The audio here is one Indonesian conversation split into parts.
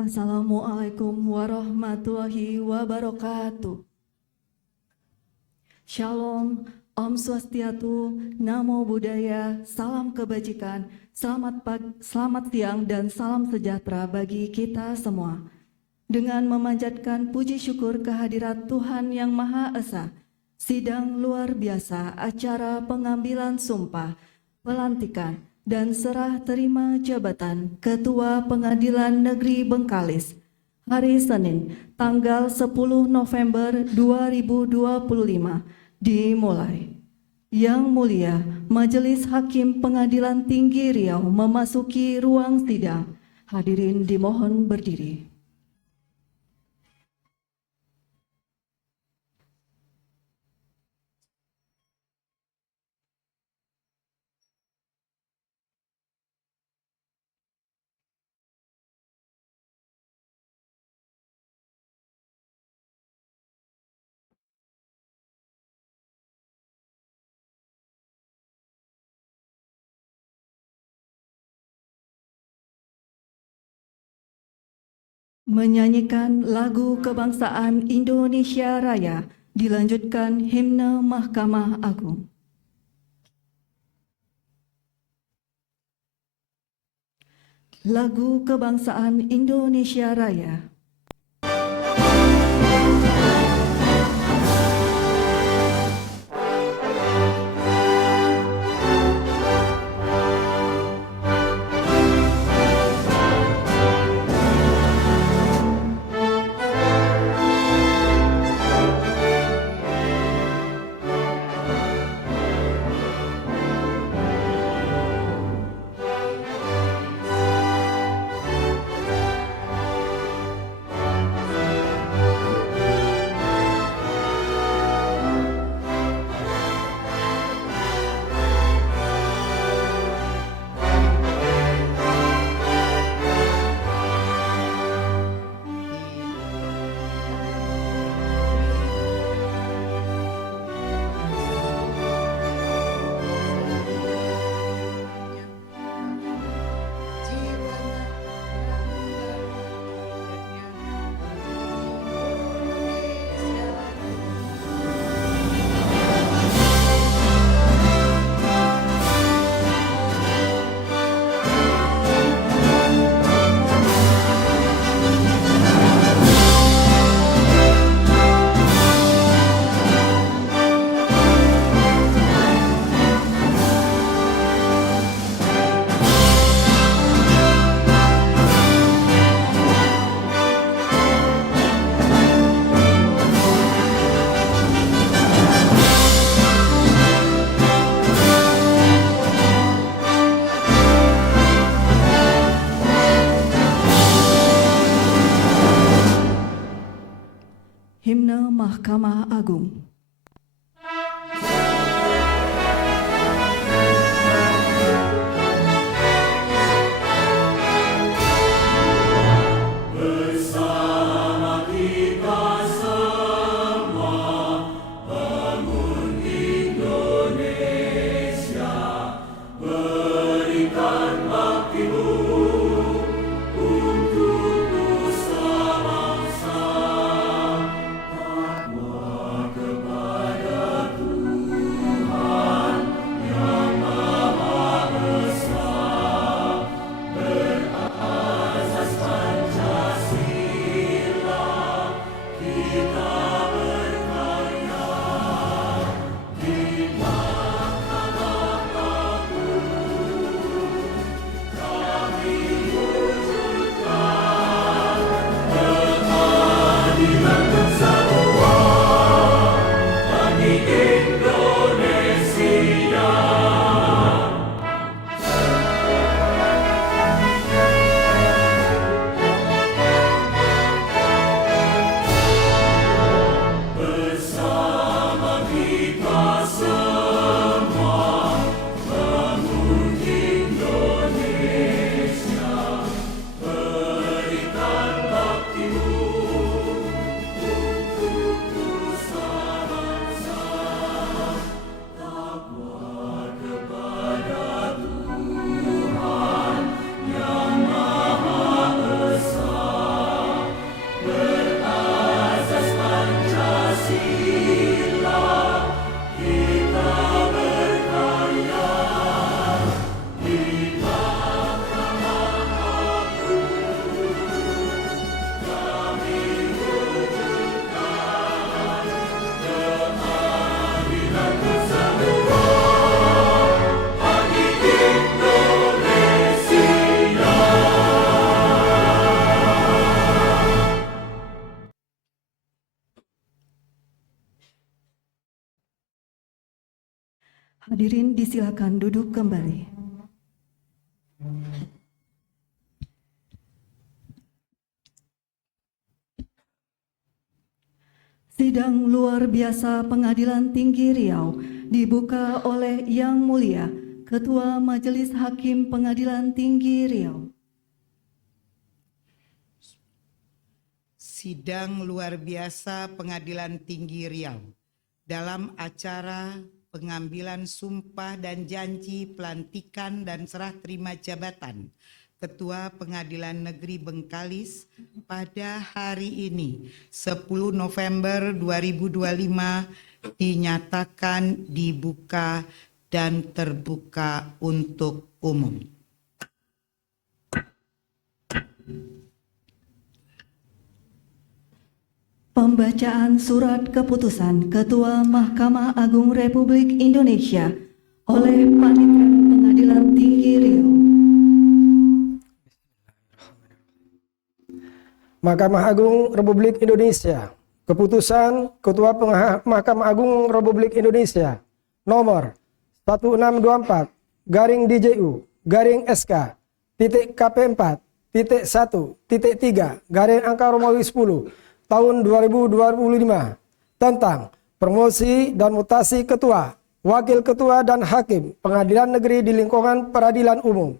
Assalamualaikum warahmatullahi wabarakatuh. Shalom, Om Swastiatu, Namo Buddhaya, salam kebajikan, selamat siang dan salam sejahtera bagi kita semua. Dengan memanjatkan puji syukur kehadirat Tuhan Yang Maha Esa, sidang luar biasa acara pengambilan sumpah, pelantikan, dan serah terima jabatan Ketua Pengadilan Negeri Bengkalis hari Senin tanggal 10 November 2025 dimulai. Yang mulia Majelis Hakim Pengadilan Tinggi Riau memasuki ruang sidang. Hadirin dimohon berdiri. Menyanyikan lagu kebangsaan Indonesia Raya, dilanjutkan himne Mahkamah Agung. Lagu kebangsaan Indonesia Raya. Himne Mahkamah Agung. Kebangsaan Hadirin disilakan duduk kembali. Sidang luar biasa Pengadilan Tinggi Riau dibuka oleh Yang Mulia Ketua Majelis Hakim Pengadilan Tinggi Riau. Sidang luar biasa Pengadilan Tinggi Riau dalam acara pengambilan sumpah dan janji pelantikan dan serah terima jabatan Ketua Pengadilan Negeri Bengkalis pada hari ini 10 November 2025 dinyatakan dibuka dan terbuka untuk umum. Pembacaan surat keputusan Ketua Mahkamah Agung Republik Indonesia oleh Panitera Pengadilan Tinggi Riau. Mahkamah Agung Republik Indonesia. Keputusan Ketua Mahkamah Agung Republik Indonesia nomor 1624/DJU/SK .KP4.1.3 tahun 2025 tentang promosi dan mutasi ketua, wakil ketua dan hakim pengadilan negeri di lingkungan peradilan umum.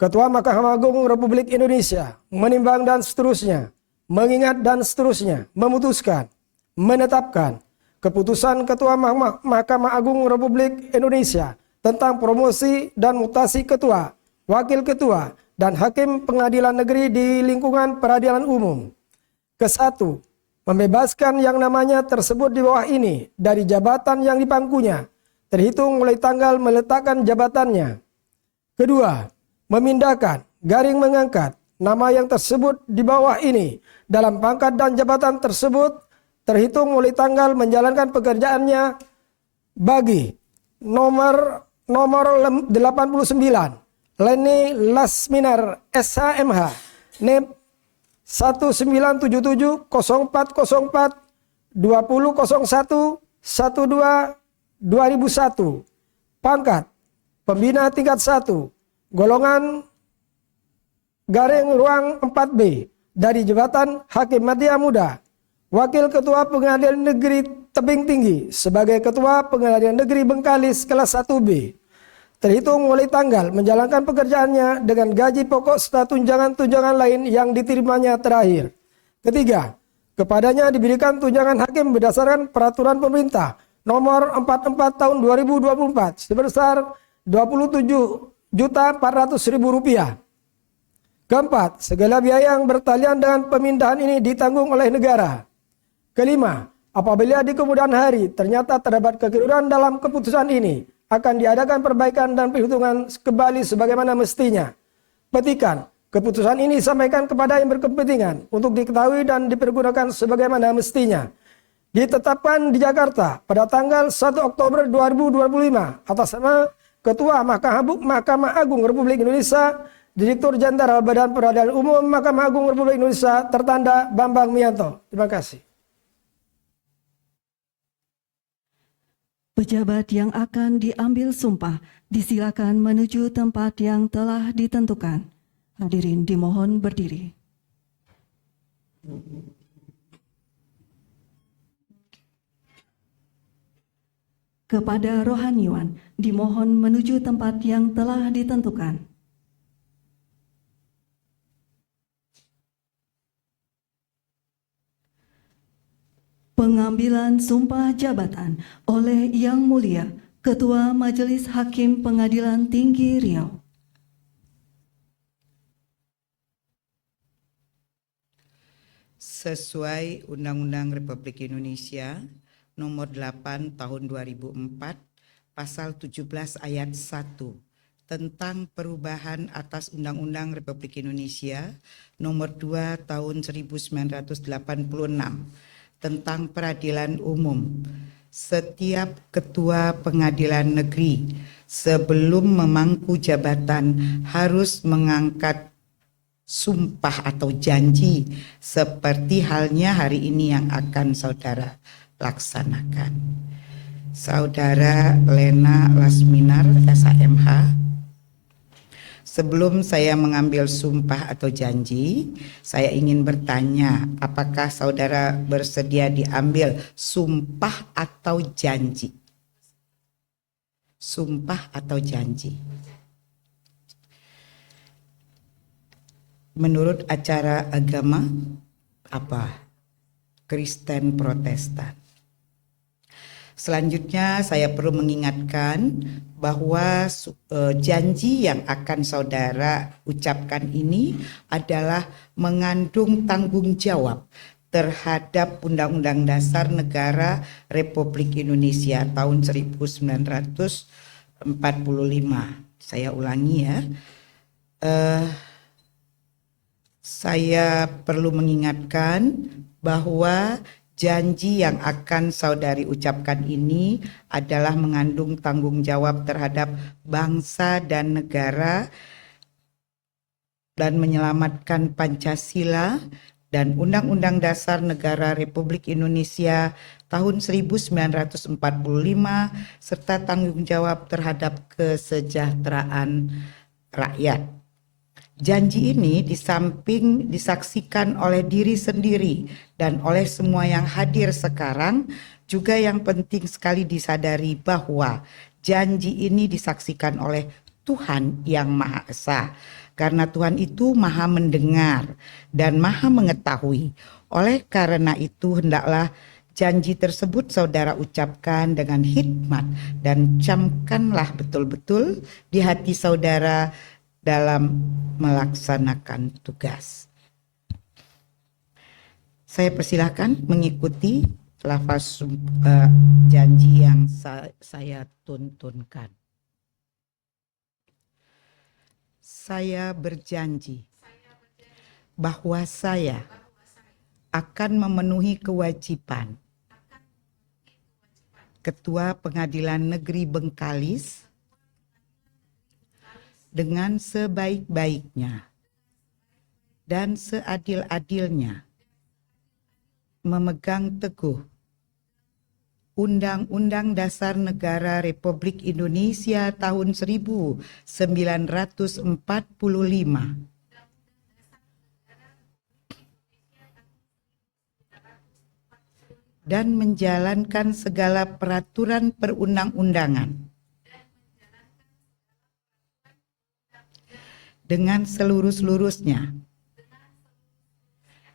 Ketua Mahkamah Agung Republik Indonesia menimbang dan seterusnya, mengingat dan seterusnya, memutuskan, menetapkan keputusan Ketua Mahkamah Agung Republik Indonesia tentang promosi dan mutasi ketua, wakil ketua, dan hakim pengadilan negeri di lingkungan peradilan umum. Ke-1, membebaskan yang namanya tersebut di bawah ini dari jabatan yang dipangkunya, terhitung mulai tanggal meletakkan jabatannya. Kedua, memindahkan, mengangkat nama yang tersebut di bawah ini dalam pangkat dan jabatan tersebut terhitung mulai tanggal menjalankan pekerjaannya bagi nomor 89 Leni Lasminar SHMH NIP 19470401122001 pangkat pembina tingkat 1 golongan ruang 4B dari jabatan Hakim Madya Muda, Wakil Ketua Pengadilan Negeri Tebing Tinggi sebagai Ketua Pengadilan Negeri Bengkalis kelas 1B, terhitung mulai tanggal menjalankan pekerjaannya dengan gaji pokok serta tunjangan-tunjangan lain yang diterimanya terakhir. Ketiga, kepadanya diberikan tunjangan hakim berdasarkan peraturan pemerintah nomor 44 tahun 2024 sebesar Rp27.400.000. Keempat, segala biaya yang bertalian dengan pemindahan ini ditanggung oleh negara. Kelima, apabila di kemudian hari ternyata terdapat kekeliruan dalam keputusan ini, akan diadakan perbaikan dan perhitungan kembali sebagaimana mestinya. Petikan, keputusan ini disampaikan kepada yang berkepentingan untuk diketahui dan dipergunakan sebagaimana mestinya. Ditetapkan di Jakarta pada tanggal 1 Oktober 2025 atas nama Ketua Mahkamah Agung Republik Indonesia, Direktur Jenderal Badan Peradilan Umum Mahkamah Agung Republik Indonesia, tertanda Bambang Mianto. Terima kasih. Pejabat yang akan diambil sumpah disilakan menuju tempat yang telah ditentukan. Hadirin dimohon berdiri. Kepada rohaniwan dimohon menuju tempat yang telah ditentukan. Pengambilan sumpah jabatan oleh Yang Mulia Ketua Majelis Hakim Pengadilan Tinggi Riau. Sesuai Undang-Undang Republik Indonesia Nomor 8 Tahun 2004 Pasal 17 Ayat 1 tentang perubahan atas Undang-Undang Republik Indonesia Nomor 2 Tahun 1986 tentang peradilan umum. Setiap ketua pengadilan negeri sebelum memangku jabatan harus mengangkat sumpah atau janji seperti halnya hari ini yang akan saudara laksanakan. Saudara Lena Lasminar, SHMH. Sebelum saya mengambil sumpah atau janji, saya ingin bertanya, apakah saudara bersedia diambil sumpah atau janji? Sumpah atau janji? Menurut acara agama apa? Kristen Protestan. Selanjutnya saya perlu mengingatkan bahwa janji yang akan saudara ucapkan ini adalah mengandung tanggung jawab terhadap Undang-Undang Dasar Negara Republik Indonesia tahun 1945. Saya ulangi ya. Saya perlu mengingatkan bahwa janji yang akan saudari ucapkan ini adalah mengandung tanggung jawab terhadap bangsa dan negara dan menyelamatkan Pancasila dan Undang-Undang Dasar Negara Republik Indonesia tahun 1945 serta tanggung jawab terhadap kesejahteraan rakyat. Janji ini di samping disaksikan oleh diri sendiri dan oleh semua yang hadir sekarang, juga yang penting sekali disadari bahwa janji ini disaksikan oleh Tuhan yang Maha Esa. Karena Tuhan itu Maha mendengar dan Maha mengetahui. Oleh karena itu hendaklah janji tersebut saudara ucapkan dengan hikmat dan camkanlah betul-betul di hati saudara dalam melaksanakan tugas. Saya persilahkan mengikuti lafaz janji yang saya tuntunkan. Saya berjanji bahwa saya akan memenuhi kewajiban Ketua Pengadilan Negeri Bengkalis dengan sebaik-baiknya dan seadil-adilnya memegang teguh Undang-Undang Dasar Negara Republik Indonesia tahun 1945 dan menjalankan segala peraturan perundang-undangan dengan seluruh-seluruhnya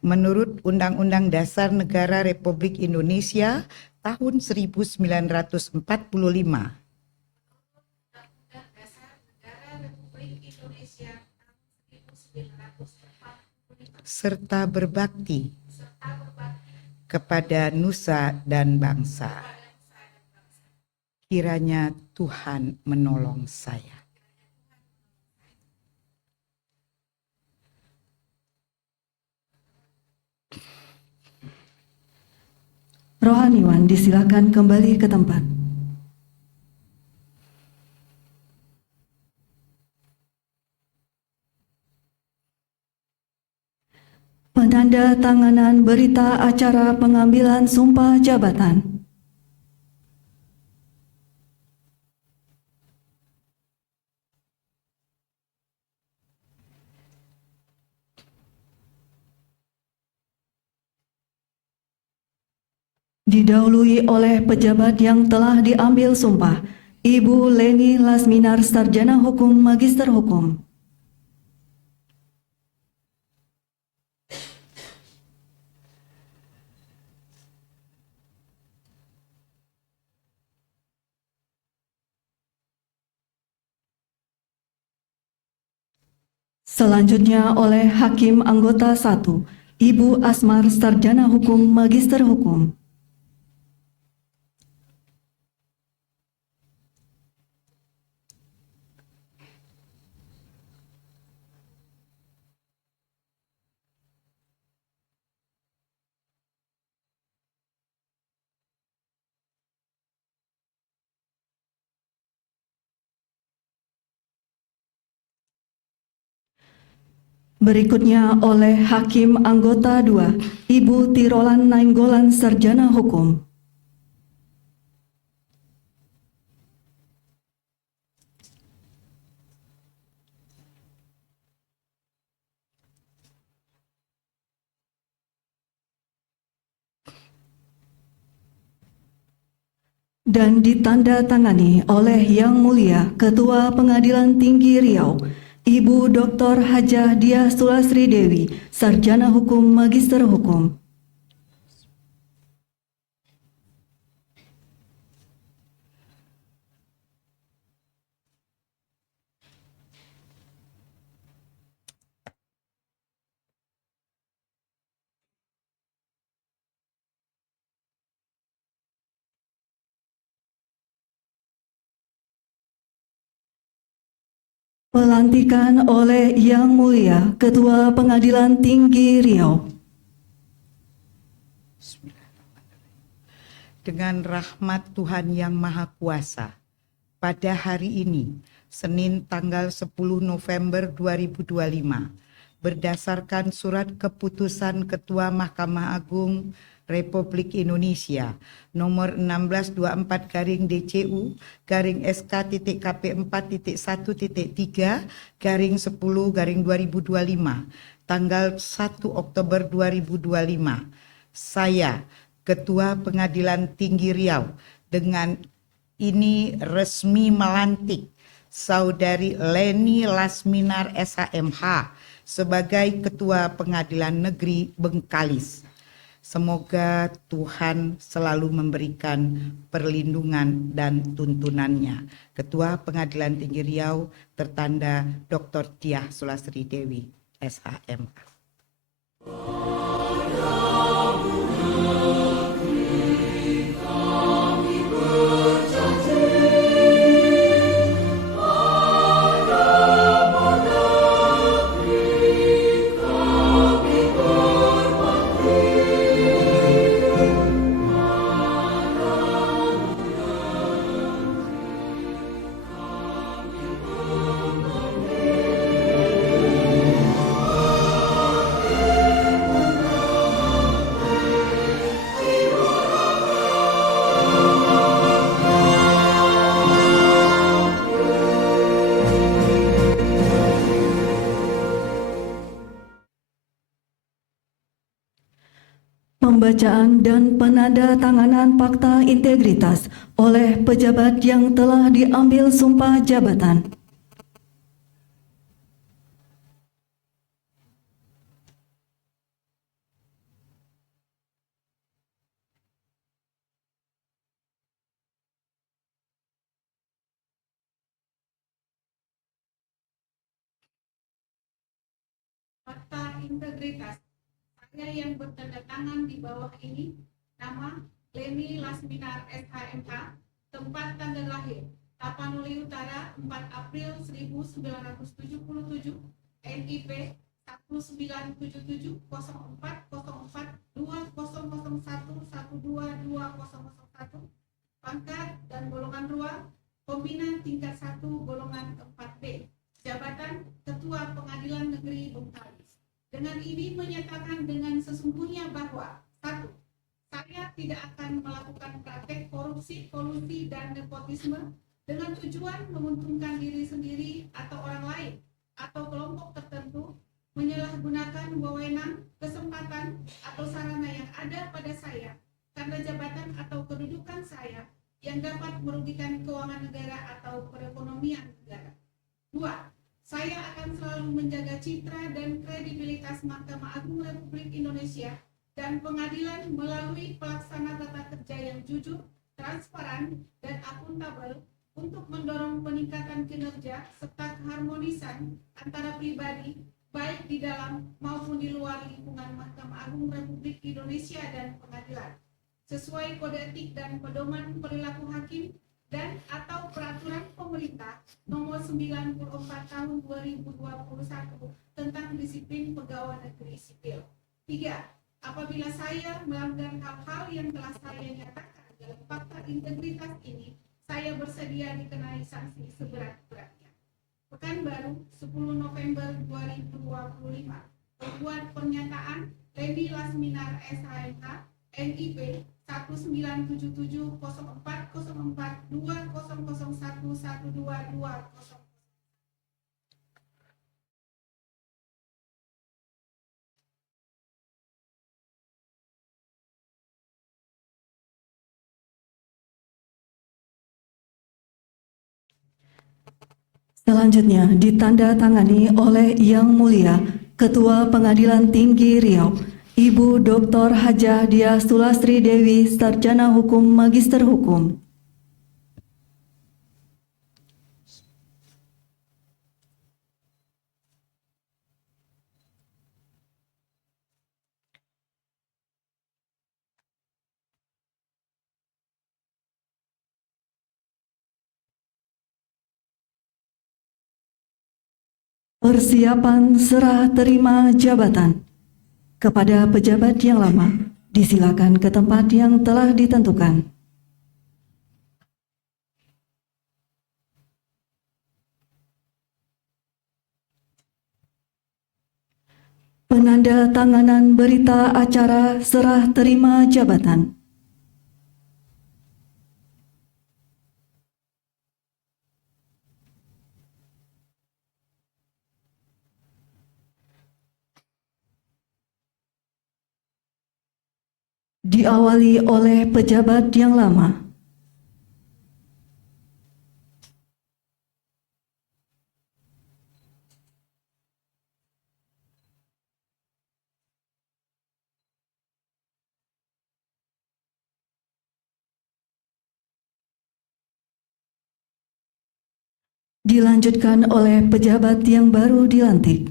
menurut Undang-Undang Dasar Negara Republik Indonesia tahun 1945 serta berbakti kepada nusa dan bangsa. Kiranya Tuhan menolong saya. Rohaniwan disilakan kembali ke tempat. Penanda tanganan berita acara pengambilan sumpah jabatan. Didahului oleh pejabat yang telah diambil sumpah, Ibu Leni Lasminar, Sarjana Hukum, Magister Hukum. Selanjutnya oleh Hakim Anggota 1, Ibu Asmar, Sarjana Hukum, Magister Hukum. Berikutnya oleh Hakim Anggota 2, Ibu Tirolan Nainggolan, Sarjana Hukum. dan ditandatangani oleh Yang Mulia Ketua Pengadilan Tinggi Riau, Ibu Dr. Hajah Diah Sulastri Dewi, Sarjana Hukum Magister Hukum. Pelantikan oleh Yang Mulia Ketua Pengadilan Tinggi Riau. Dengan rahmat Tuhan Yang Maha Kuasa, pada hari ini, Senin tanggal 10 November 2025, berdasarkan surat keputusan Ketua Mahkamah Agung Republik Indonesia nomor 1624/DCU SK.KP 4.1.3/10/2025 tanggal 1 Oktober 2025, saya Ketua Pengadilan Tinggi Riau dengan ini resmi melantik Saudari Leni Lasminar SHMH sebagai Ketua Pengadilan Negeri Bengkalis. Semoga Tuhan selalu memberikan perlindungan dan tuntunannya. Ketua Pengadilan Tinggi Riau tertanda Dr. Diah Sulastri Dewi SHMH. Pembacaan dan penandatanganan fakta integritas oleh pejabat yang telah diambil sumpah jabatan. Fakta integritas. Saya yang bertanda tangan di bawah ini, nama Leni Lasminar SHMH, tempat tanggal lahir Tapanuli Utara 4 April 1977, NIP 197704042001120001, pangkat dan golongan ruang pembina tingkat 1 golongan 4B, jabatan Ketua Pengadilan Negeri Bengkalis. Dengan ini menyatakan dengan sesungguhnya bahwa 1. Saya tidak akan melakukan praktek korupsi, kolusi, dan nepotisme dengan tujuan menguntungkan diri sendiri atau orang lain atau kelompok tertentu, menyalahgunakan wewenang, kesempatan, atau sarana yang ada pada saya karena jabatan atau kedudukan saya yang dapat merugikan keuangan negara atau perekonomian negara. 2. Saya akan selalu menjaga citra dan kredibilitas Mahkamah Agung Republik Indonesia dan pengadilan melalui pelaksana tata kerja yang jujur, transparan, dan akuntabel untuk mendorong peningkatan kinerja serta keharmonisan antara pribadi, baik di dalam maupun di luar lingkungan Mahkamah Agung Republik Indonesia dan pengadilan, sesuai kode etik dan pedoman perilaku hakim dan atau peraturan pemerintah nomor 94 tahun 2021 tentang disiplin pegawai negeri sipil. 3. Apabila saya melanggar hal-hal yang telah saya nyatakan dalam fakta integritas ini, saya bersedia dikenai sanksi seberat-beratnya. Pekanbaru, 10 November 2025. Membuat pernyataan Leni Lasminar SHMH, NIP 1977040420011200 Selanjutnya ditandatangani oleh Yang Mulia Ketua Pengadilan Tinggi Riau, Ibu Dr. Hajah Dia Sulastri Dewi, Sarjana Hukum, Magister Hukum. Persiapan serah terima jabatan. Kepada pejabat yang lama, disilakan ke tempat yang telah ditentukan. Penanda tanganan berita acara serah terima jabatan. Diawali oleh pejabat yang lama. Dilanjutkan oleh pejabat yang baru dilantik.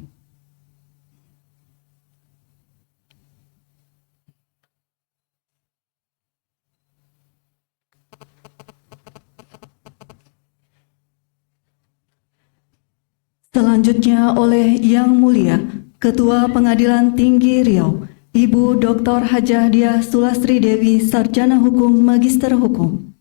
Selanjutnya oleh Yang Mulia Ketua Pengadilan Tinggi Riau, Ibu Dr. Hajah Dia Sulastri Dewi, Sarjana Hukum, Magister Hukum.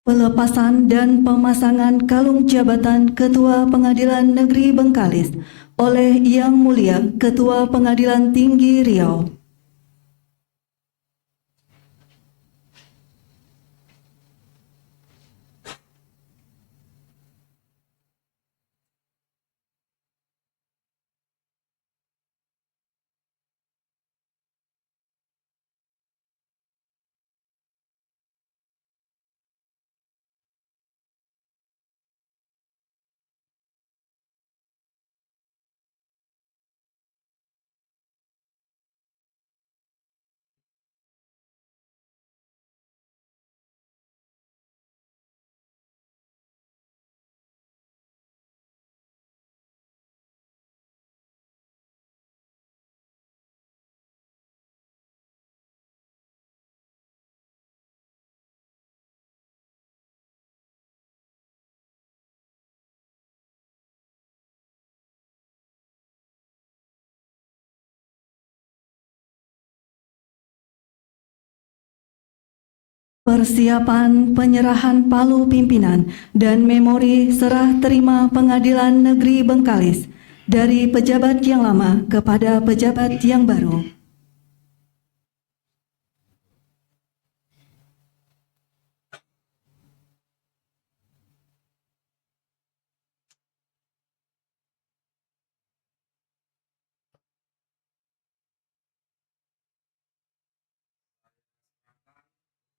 Pelepasan dan pemasangan kalung jabatan Ketua Pengadilan Negeri Bengkalis oleh Yang Mulia Ketua Pengadilan Tinggi Riau. Persiapan penyerahan palu pimpinan dan memori serah terima Pengadilan Negeri Bengkalis dari pejabat yang lama kepada pejabat yang baru.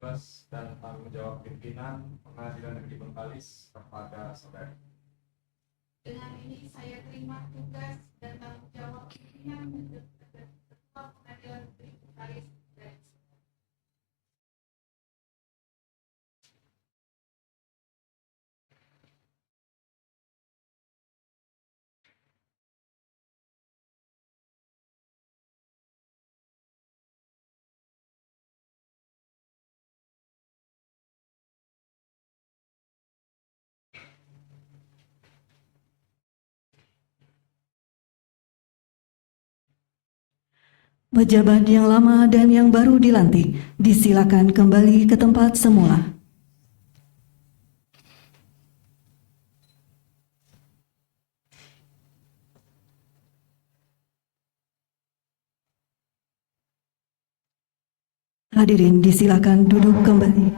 Tugas dan tanggung jawab pimpinan Pengadilan Negeri Bengkalis kepada saudari. Dengan ini saya terima tugas dan tanggung jawab pimpinan Ketua Pengadilan Negeri Bengkalis. Pejabat yang lama dan yang baru dilantik, disilakan kembali ke tempat semula. Hadirin disilakan duduk kembali.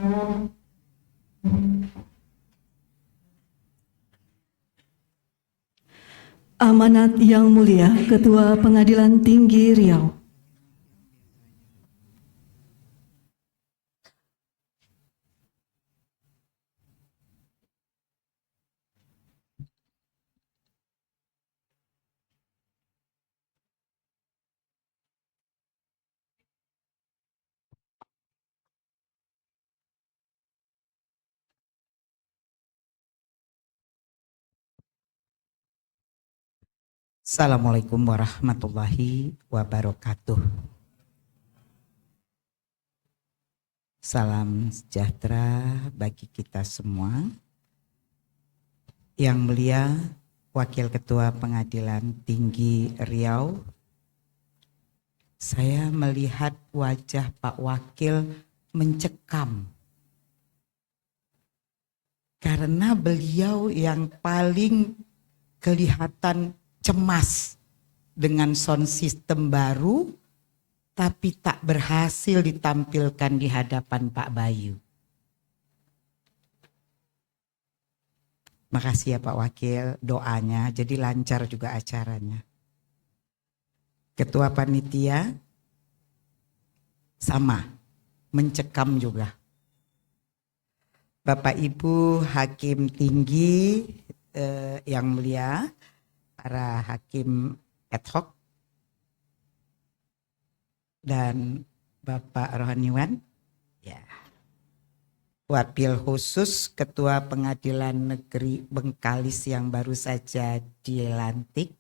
Amanat Yang Mulia Ketua Pengadilan Tinggi Riau. Assalamualaikum warahmatullahi wabarakatuh. Salam sejahtera bagi kita semua. Yang Mulia Wakil Ketua Pengadilan Tinggi Riau, saya melihat wajah Pak Wakil mencekam. Karena beliau yang paling kelihatan cemas dengan sound system baru, tapi tak berhasil ditampilkan di hadapan Pak Bayu. Makasih ya Pak Wakil doanya, jadi lancar juga acaranya. Ketua Panitia sama, mencekam juga. Bapak Ibu Hakim Tinggi yang mulia, para hakim ad hoc, dan Bapak Rohaniwan, ya. Wabil khusus Ketua Pengadilan Negeri Bengkalis yang baru saja dilantik,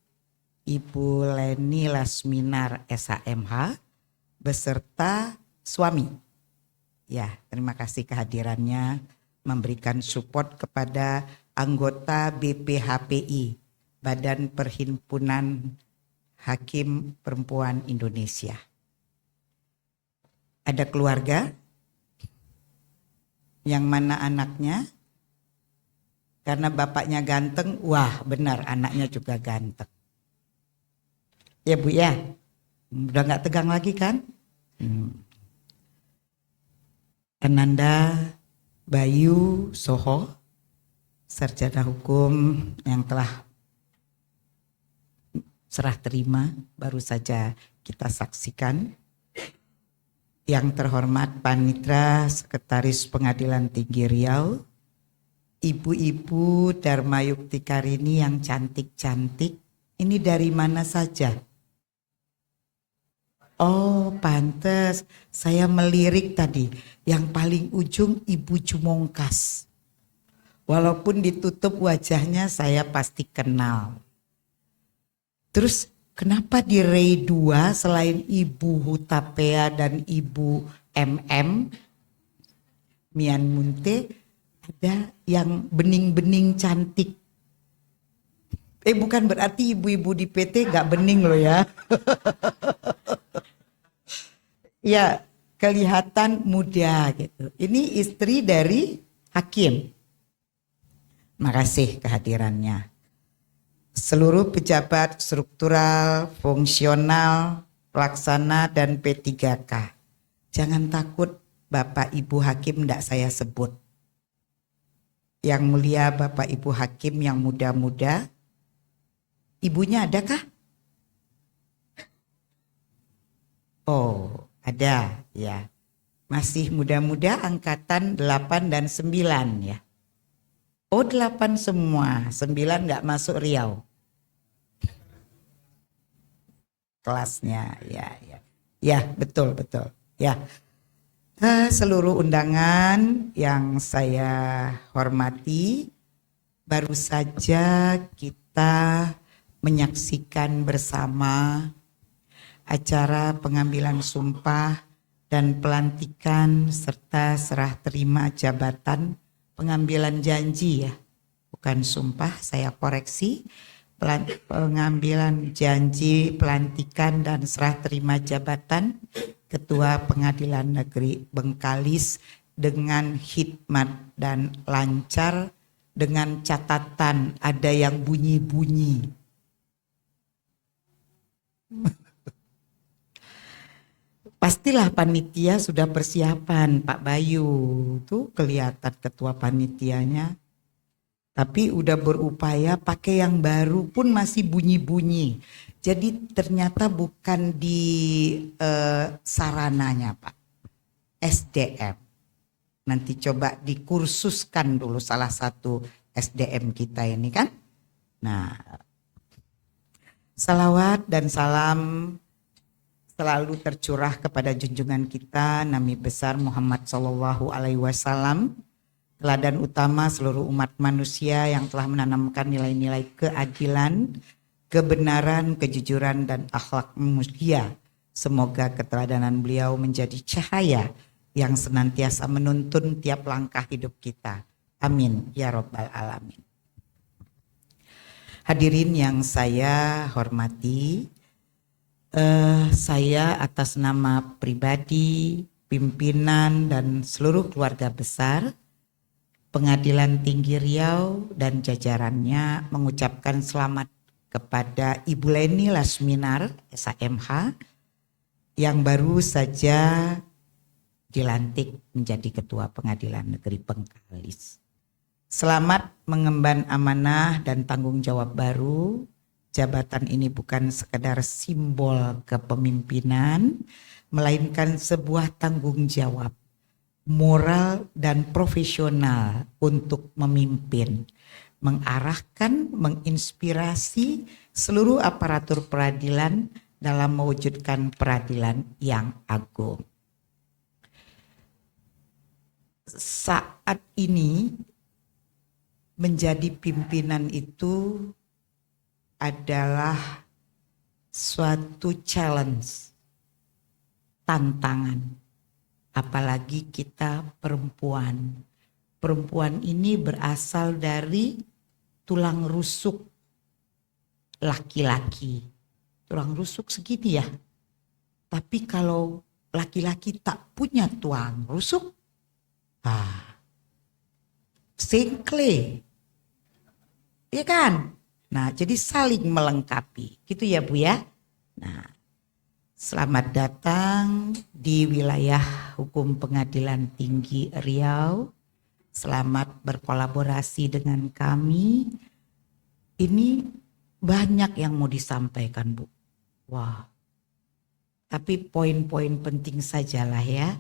Ibu Leni Lasminar SHMH, beserta suami. Ya, terima kasih kehadirannya, memberikan support kepada anggota BPHPI, Badan Perhimpunan Hakim Perempuan Indonesia. Ada keluarga yang mana anaknya, karena bapaknya ganteng, wah benar anaknya juga ganteng. Ya Bu ya, udah gak tegang lagi kan? Ananda Bayu Soho, sarjana hukum yang telah serah terima, baru saja kita saksikan. Yang terhormat Panitra Sekretaris Pengadilan Tinggi Riau, Ibu-ibu Dharma Yukti Karini yang cantik-cantik, ini dari mana saja? Oh pantes, saya melirik tadi, yang paling ujung Ibu Jumongkas. Walaupun ditutup wajahnya saya pasti kenal. Terus kenapa di Rei 2 selain Ibu Hutapea dan Ibu MM Mian Munte ada yang bening-bening cantik? Bukan berarti ibu-ibu di PT gak bening loh ya. Ya kelihatan muda gitu. Ini istri dari hakim. Makasih kehadirannya. Seluruh pejabat struktural, fungsional, pelaksana dan P3K. Jangan takut Bapak Ibu Hakim tidak saya sebut. Yang mulia Bapak Ibu Hakim yang muda-muda. Ibunya adakah? Oh ada ya. Masih muda-muda angkatan 8 dan 9 ya. Oh 8 semua, 9 nggak masuk Riau. Kelasnya, ya betul. Ya, seluruh undangan yang saya hormati, baru saja kita menyaksikan bersama acara pengambilan sumpah dan pelantikan serta serah terima jabatan. Pengambilan janji ya, bukan sumpah, saya koreksi. Pengambilan janji, pelantikan dan serah terima jabatan Ketua Pengadilan Negeri Bengkalis dengan hikmat dan lancar, dengan catatan ada yang bunyi-bunyi. Pastilah panitia sudah persiapan, Pak Bayu. Tuh kelihatan ketua panitianya. Tapi udah berupaya pakai yang baru pun masih bunyi-bunyi. Jadi ternyata bukan di sarananya, Pak. SDM. Nanti coba dikursuskan dulu salah satu SDM kita ini kan. Nah, salawat dan salam selalu tercurah kepada junjungan kita Nabi besar Muhammad Sallallahu Alaihi Wasallam, teladan utama seluruh umat manusia yang telah menanamkan nilai-nilai keadilan, kebenaran, kejujuran dan akhlak mulia. Semoga keteladanan beliau menjadi cahaya yang senantiasa menuntun tiap langkah hidup kita. Amin ya Rabbal Alamin. Hadirin yang saya hormati, saya atas nama pribadi, pimpinan dan seluruh keluarga besar Pengadilan Tinggi Riau dan jajarannya mengucapkan selamat kepada Ibu Leni Lasminar, SHMH, yang baru saja dilantik menjadi Ketua Pengadilan Negeri Bengkalis. Selamat mengemban amanah dan tanggung jawab baru. Jabatan ini bukan sekedar simbol kepemimpinan, melainkan sebuah tanggung jawab moral dan profesional untuk memimpin, mengarahkan, menginspirasi seluruh aparatur peradilan dalam mewujudkan peradilan yang agung. Saat ini menjadi pimpinan itu adalah suatu challenge, tantangan. Apalagi kita perempuan. Perempuan ini berasal dari tulang rusuk laki-laki. Tulang rusuk segini ya. Tapi kalau laki-laki tak punya tulang rusuk, sengkle, iya kan? Nah, jadi saling melengkapi, gitu ya Bu ya. Nah, selamat datang di wilayah hukum Pengadilan Tinggi Riau. Selamat berkolaborasi dengan kami. Ini banyak yang mau disampaikan Bu. Wah, tapi poin-poin penting sajalah ya.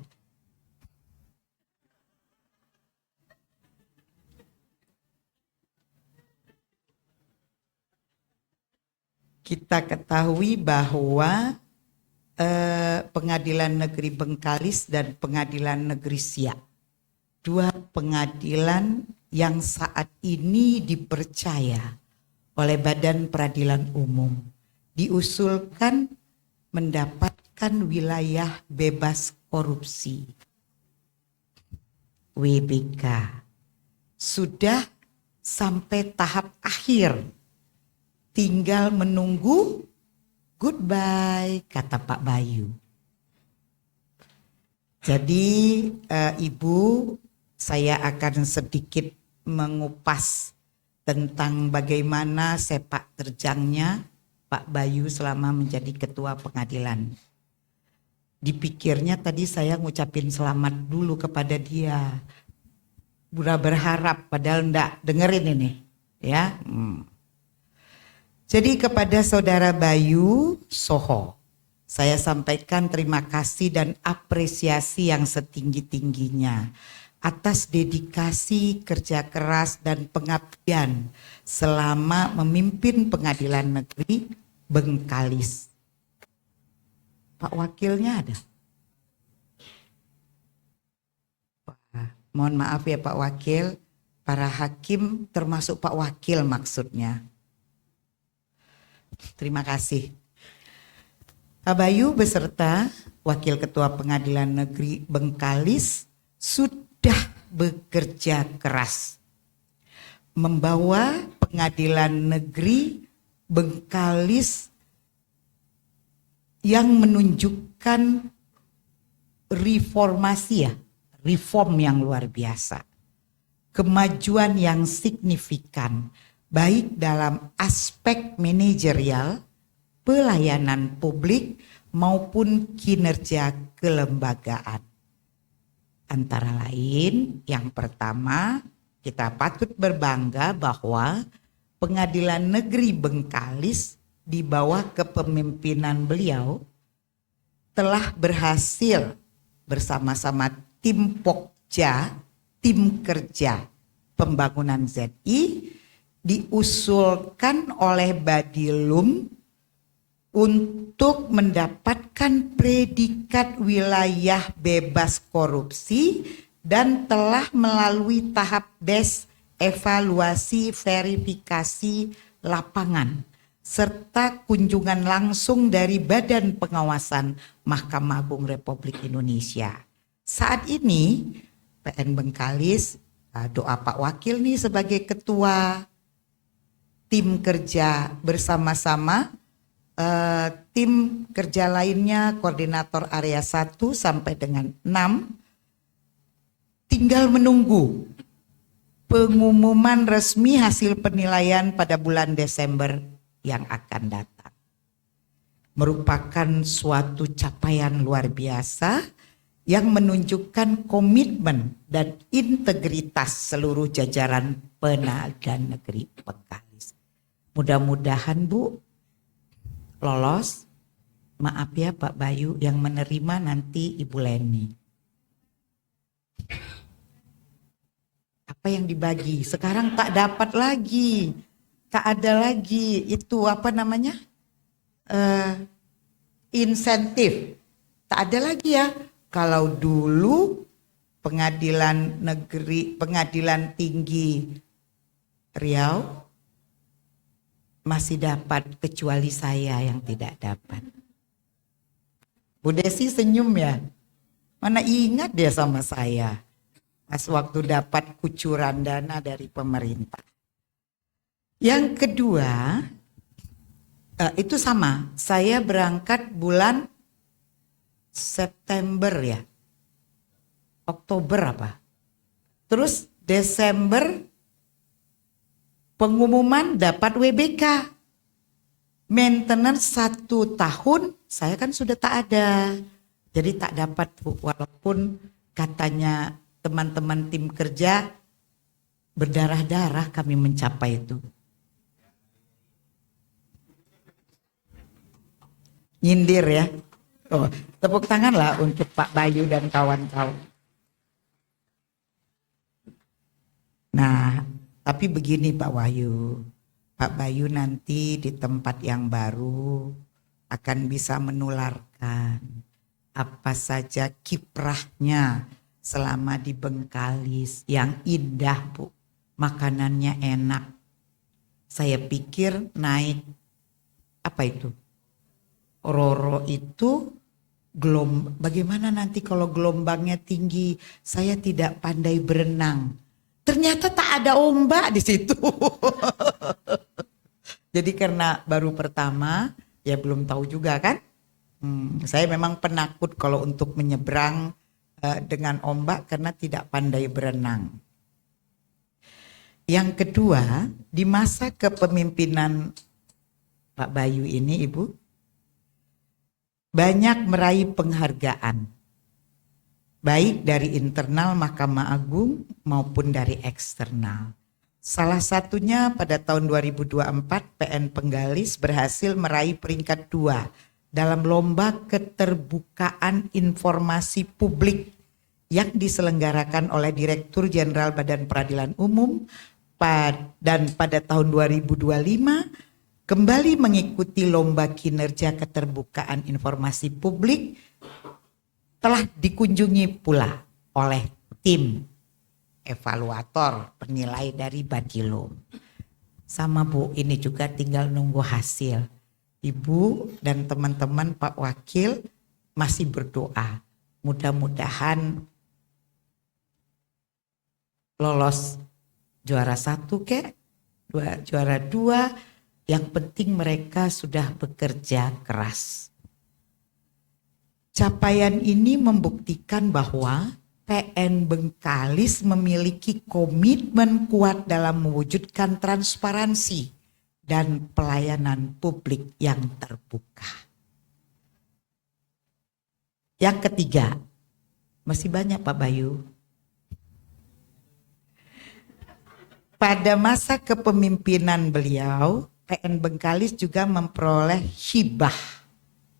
Kita ketahui bahwa Pengadilan Negeri Bengkalis dan Pengadilan Negeri Siak, dua pengadilan yang saat ini dipercaya oleh Badan Peradilan Umum, diusulkan mendapatkan wilayah bebas korupsi WBK. Sudah sampai tahap akhir, tinggal menunggu goodbye, kata Pak Bayu. Jadi Ibu, saya akan sedikit mengupas tentang bagaimana sepak terjangnya Pak Bayu selama menjadi Ketua Pengadilan. Dipikirnya tadi saya ngucapin selamat dulu kepada dia. Udah berharap, padahal enggak, dengerin ini ya. Jadi kepada Saudara Bayu Soho, saya sampaikan terima kasih dan apresiasi yang setinggi-tingginya atas dedikasi, kerja keras dan pengabdian selama memimpin Pengadilan Negeri Bengkalis. Pak Wakilnya ada? Mohon maaf ya Pak Wakil, para hakim termasuk Pak Wakil maksudnya. Terima kasih. Pak Bayu beserta Wakil Ketua Pengadilan Negeri Bengkalis sudah bekerja keras membawa Pengadilan Negeri Bengkalis yang menunjukkan reformasi ya, reform yang luar biasa. Kemajuan yang signifikan baik dalam aspek manajerial, pelayanan publik maupun kinerja kelembagaan. Antara lain, yang pertama, kita patut berbangga bahwa Pengadilan Negeri Bengkalis di bawah kepemimpinan beliau telah berhasil bersama-sama tim Pokja, tim kerja pembangunan ZI, diusulkan oleh Badilum untuk mendapatkan predikat wilayah bebas korupsi dan telah melalui tahap evaluasi verifikasi lapangan serta kunjungan langsung dari Badan Pengawasan Mahkamah Agung Republik Indonesia. Saat ini PN Bengkalis, doa Pak Wakil nih sebagai ketua tim kerja bersama-sama, tim kerja lainnya koordinator area 1 sampai dengan 6 tinggal menunggu pengumuman resmi hasil penilaian pada bulan Desember yang akan datang. Merupakan suatu capaian luar biasa yang menunjukkan komitmen dan integritas seluruh jajaran Pengadilan Negeri Bengkalis. Mudah-mudahan Bu lolos. Maaf ya Pak Bayu, yang menerima nanti Ibu Leni. Apa yang dibagi? Sekarang tak dapat lagi. Tak ada lagi itu apa namanya? Insentif. Tak ada lagi ya. Kalau dulu Pengadilan Tinggi Riau masih dapat, kecuali saya yang tidak dapat. Bu Desi senyum ya. Mana ingat dia sama saya. Pas waktu dapat kucuran dana dari pemerintah. Yang kedua, itu sama. Saya berangkat bulan September ya. Oktober apa. Terus Desember pengumuman dapat WBK. Maintenance 1 tahun saya kan sudah tak ada. Jadi tak dapat Bu. Walaupun katanya teman-teman tim kerja berdarah-darah kami mencapai itu. Nyindir ya. Oh, tepuk tangan lah untuk Pak Bayu dan kawan-kawan. Nah, tapi begini Pak Wahyu. Pak Bayu nanti di tempat yang baru akan bisa menularkan apa saja kiprahnya selama di Bengkalis yang indah Bu. Makanannya enak. Saya pikir naik apa itu? Roro itu bagaimana nanti kalau gelombangnya tinggi, saya tidak pandai berenang. Ternyata tak ada ombak di situ. Jadi karena baru pertama, ya belum tahu juga kan. Saya memang penakut kalau untuk menyeberang dengan ombak karena tidak pandai berenang. Yang kedua, di masa kepemimpinan Pak Bayu ini Ibu, banyak meraih penghargaan. Baik dari internal Mahkamah Agung maupun dari eksternal. Salah satunya pada tahun 2024 PN Bengkalis berhasil meraih peringkat 2 dalam lomba keterbukaan informasi publik yang diselenggarakan oleh Direktur Jenderal Badan Peradilan Umum dan pada tahun 2025 kembali mengikuti lomba kinerja keterbukaan informasi publik telah dikunjungi pula oleh tim evaluator penilai dari Badilum. Sama Bu, ini juga tinggal nunggu hasil. Ibu dan teman-teman Pak Wakil masih berdoa. Mudah-mudahan lolos juara 1 kek, juara 2. Yang penting mereka sudah bekerja keras. Capaian ini membuktikan bahwa PN Bengkalis memiliki komitmen kuat dalam mewujudkan transparansi dan pelayanan publik yang terbuka. Yang ketiga, masih banyak Pak Bayu. Pada masa kepemimpinan beliau, PN Bengkalis juga memperoleh hibah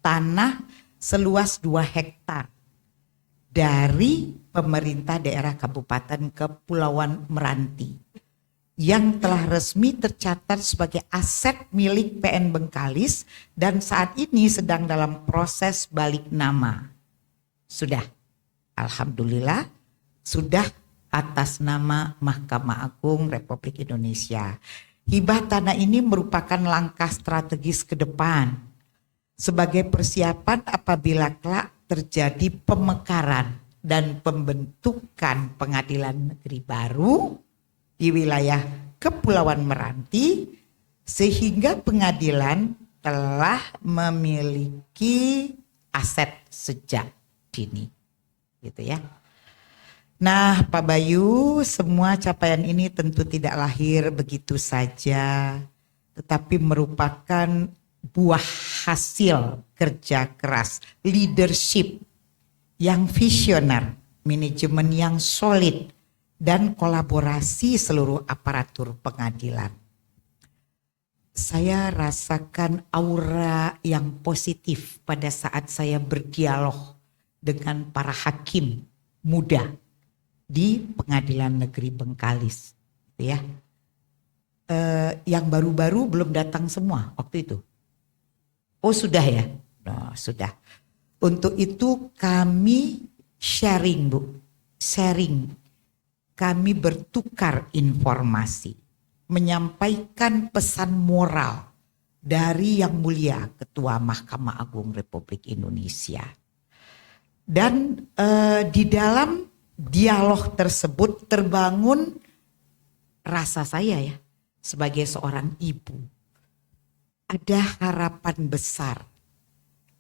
tanah seluas 2 hektar dari pemerintah daerah Kabupaten Kepulauan Meranti yang telah resmi tercatat sebagai aset milik PN Bengkalis dan saat ini sedang dalam proses balik nama. Sudah, alhamdulillah, sudah atas nama Mahkamah Agung Republik Indonesia. Hibah tanah ini merupakan langkah strategis ke depan sebagai persiapan apabila kelak terjadi pemekaran dan pembentukan pengadilan negeri baru di wilayah Kepulauan Meranti, sehingga pengadilan telah memiliki aset sejak dini, gitu ya. Nah, Pak Bayu, semua capaian ini tentu tidak lahir begitu saja, tetapi merupakan buah hasil kerja keras, leadership yang visioner, manajemen yang solid, dan kolaborasi seluruh aparatur pengadilan. Saya rasakan aura yang positif pada saat saya berdialog dengan para hakim muda di Pengadilan Negeri Bengkalis, ya. Yang baru-baru belum datang semua waktu itu. Oh sudah ya, nah, sudah. Untuk itu kami sharing, Bu, sharing. Kami bertukar informasi, menyampaikan pesan moral dari Yang Mulia Ketua Mahkamah Agung Republik Indonesia. Dan di dalam dialog tersebut terbangun rasa saya ya sebagai seorang ibu. Ada harapan besar.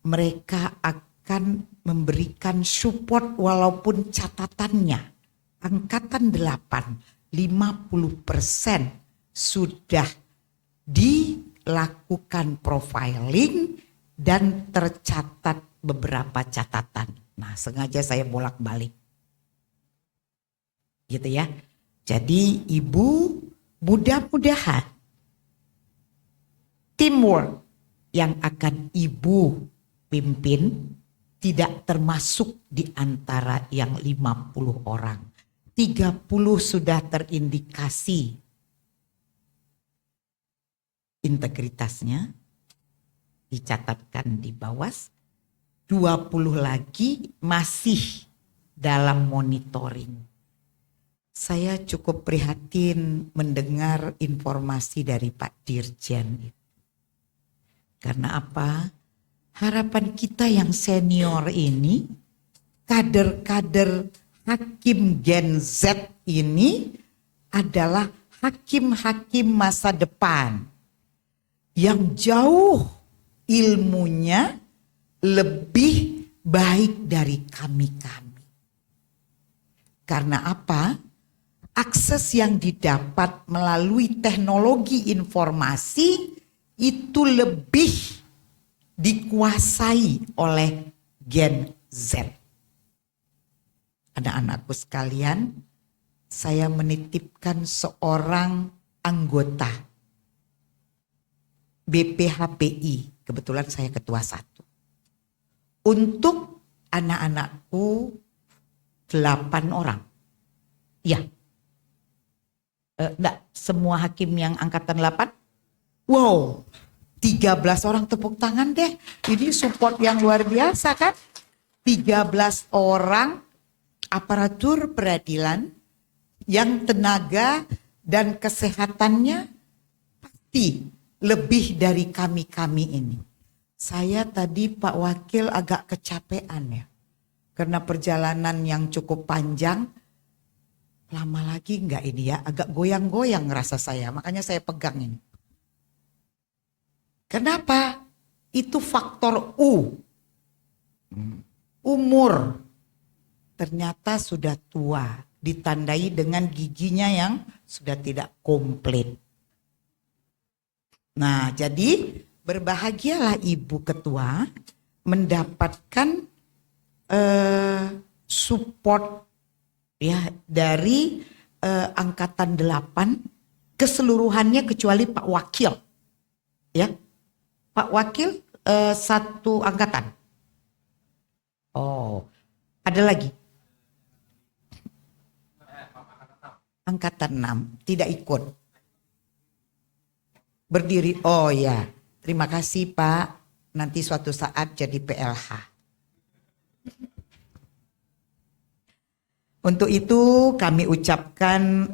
Mereka akan memberikan support walaupun catatannya. Angkatan 8, 50% sudah dilakukan profiling dan tercatat beberapa catatan. Nah, sengaja saya bolak-balik. Gitu ya. Jadi Ibu, mudah-mudahan teamwork yang akan Ibu pimpin tidak termasuk di antara yang 50 orang. 30 sudah terindikasi integritasnya, dicatatkan di Bawas. 20 lagi masih dalam monitoring. Saya cukup prihatin mendengar informasi dari Pak Dirjen. Karena apa? Harapan kita yang senior ini, kader-kader hakim Gen Z ini adalah hakim-hakim masa depan yang jauh ilmunya lebih baik dari kami-kami. Karena apa? Akses yang didapat melalui teknologi informasi itu lebih dikuasai oleh Gen Z. Anak-anakku sekalian, saya menitipkan seorang anggota BPHPI, kebetulan saya ketua 1. Untuk anak-anakku 8 orang. Ya. Enggak, semua hakim yang angkatan 8. Wow, 13 orang, tepuk tangan deh. Ini support yang luar biasa kan. 13 orang aparatur peradilan yang tenaga dan kesehatannya pasti lebih dari kami-kami ini. Saya tadi Pak Wakil agak kecapean ya. Karena perjalanan yang cukup panjang. Lama lagi enggak ini ya, agak goyang-goyang rasa saya. Makanya saya pegang ini. Kenapa? Itu faktor U. Umur. Ternyata sudah tua. Ditandai dengan giginya yang sudah tidak komplit. Nah, jadi berbahagialah Ibu Ketua mendapatkan support ya dari angkatan 8 keseluruhannya kecuali Pak Wakil. Ya. Pak Wakil satu angkatan. Oh, ada lagi. Angkatan 6 tidak ikut. Berdiri. Oh ya. Terima kasih Pak. Nanti suatu saat jadi PLH. Untuk itu kami ucapkan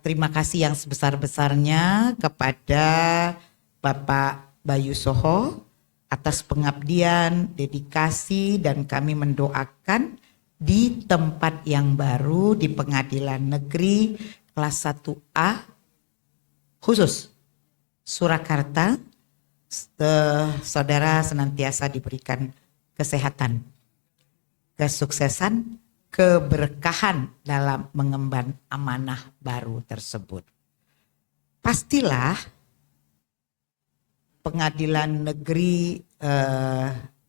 terima kasih yang sebesar-besarnya kepada Bapak Bayu Soho atas pengabdian, dedikasi, dan kami mendoakan di tempat yang baru di Pengadilan Negeri kelas 1A khusus Surakarta, saudara senantiasa diberikan kesehatan, kesuksesan, keberkahan dalam mengemban amanah baru tersebut. Pastilah Pengadilan Negeri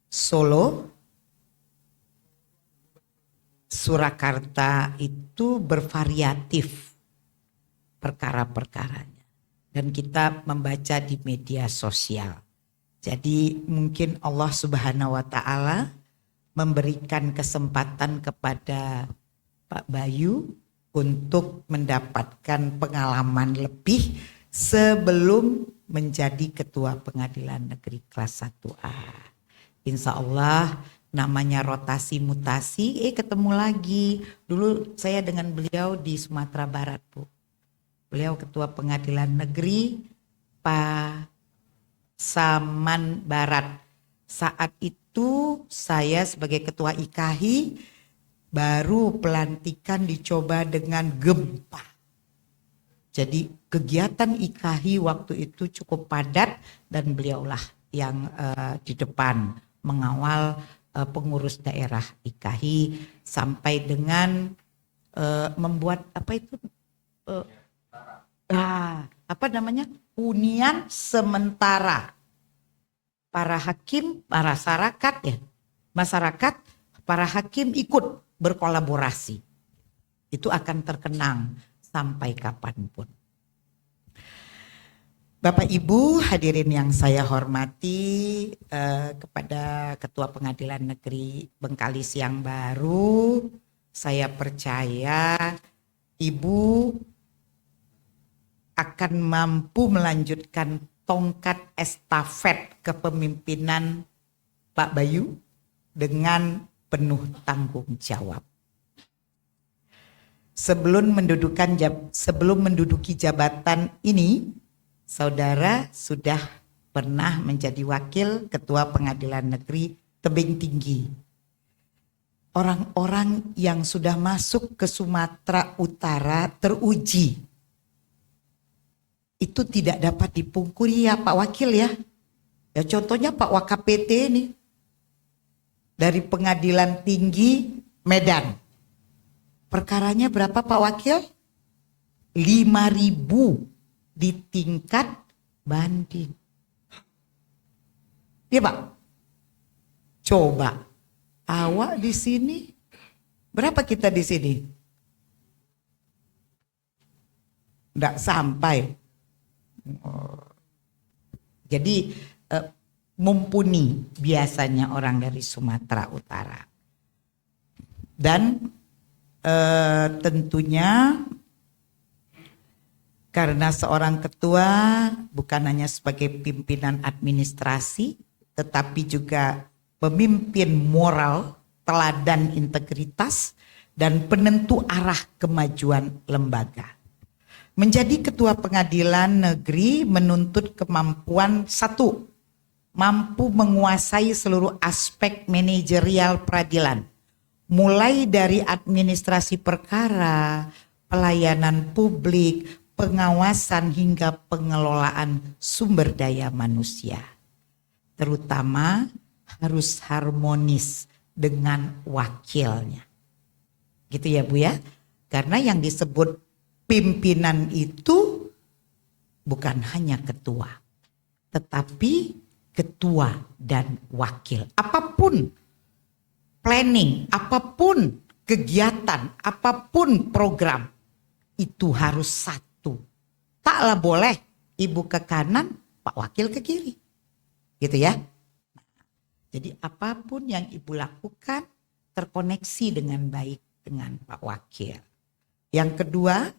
Solo, Surakarta itu bervariatif perkara-perkaranya. Dan kita membaca di media sosial. Jadi mungkin Allah Subhanahu wa Ta'ala memberikan kesempatan kepada Pak Bayu untuk mendapatkan pengalaman lebih sebelum menjadi Ketua Pengadilan Negeri kelas 1A. Insya Allah namanya rotasi mutasi, ketemu lagi. Dulu saya dengan beliau di Sumatera Barat, Bu. Beliau Ketua Pengadilan Negeri Pasaman Barat. Saat itu saya sebagai Ketua IKAHI baru pelantikan dicoba dengan gempa. Jadi kegiatan IKAHI waktu itu cukup padat dan beliaulah yang di depan mengawal pengurus daerah IKAHI sampai dengan membuat hunian sementara para hakim, para masyarakat, para hakim ikut berkolaborasi. Itu akan terkenang sampai kapanpun. Bapak Ibu hadirin yang saya hormati, kepada Ketua Pengadilan Negeri Bengkalis yang baru, saya percaya Ibu akan mampu melanjutkan tongkat estafet kepemimpinan Pak Bayu dengan penuh tanggung jawab. Sebelum menduduki jabatan ini, saudara sudah pernah menjadi wakil Ketua Pengadilan Negeri Tebing Tinggi. Orang-orang yang sudah masuk ke Sumatera Utara teruji. Itu tidak dapat dipungkiri ya Pak Wakil ya. Ya contohnya Pak Wakapt ini. Dari Pengadilan Tinggi Medan. Perkaranya berapa Pak Wakil? 5.000 di tingkat banding. Iya Pak? Coba. Awak di sini. Berapa kita di sini? Enggak sampai. Jadi mumpuni biasanya orang dari Sumatera Utara. Dan tentunya karena seorang ketua bukan hanya sebagai pimpinan administrasi, tetapi juga pemimpin moral, teladan integritas, dan penentu arah kemajuan lembaga. Menjadi Ketua Pengadilan Negeri menuntut kemampuan satu, mampu menguasai seluruh aspek manajerial peradilan. Mulai dari administrasi perkara, pelayanan publik, pengawasan hingga pengelolaan sumber daya manusia. Terutama harus harmonis dengan wakilnya. Gitu ya Bu ya. Karena yang disebut pimpinan itu bukan hanya ketua, tetapi ketua dan wakil. Apapun planning, apapun kegiatan, apapun program, itu harus satu. Taklah boleh ibu ke kanan, Pak Wakil ke kiri. Gitu ya. Jadi apapun yang ibu lakukan terkoneksi dengan baik dengan Pak Wakil. Yang kedua,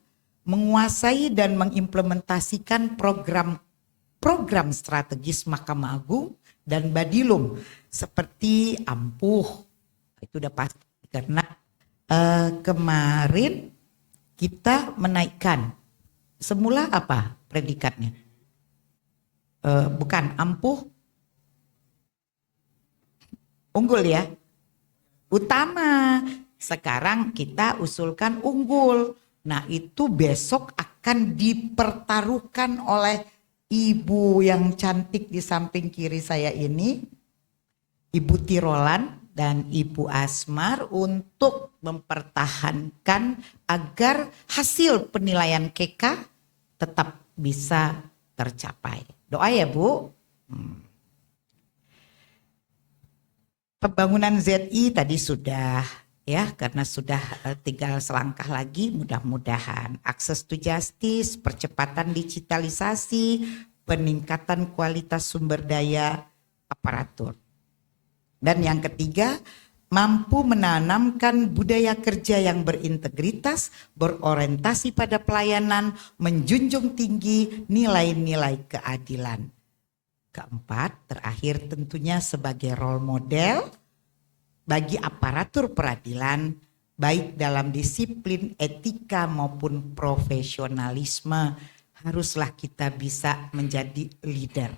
menguasai dan mengimplementasikan program strategis Mahkamah Agung dan Badilum seperti ampuh. Itu udah pasti karena kemarin kita menaikkan semula apa predikatnya? Bukan ampuh, unggul ya, utama. Sekarang kita usulkan unggul. Nah itu besok akan dipertaruhkan oleh ibu yang cantik di samping kiri saya ini, Ibu Tirolan dan Ibu Asmar, untuk mempertahankan agar hasil penilaian KK tetap bisa tercapai. Doa ya Bu. Pembangunan ZI tadi sudah ya, karena sudah tinggal selangkah lagi, mudah-mudahan akses to justice, percepatan digitalisasi, peningkatan kualitas sumber daya aparatur. Dan yang ketiga, mampu menanamkan budaya kerja yang berintegritas, berorientasi pada pelayanan, menjunjung tinggi nilai-nilai keadilan. Keempat, terakhir tentunya sebagai role model bagi aparatur peradilan, baik dalam disiplin etika maupun profesionalisme, haruslah kita bisa menjadi leader.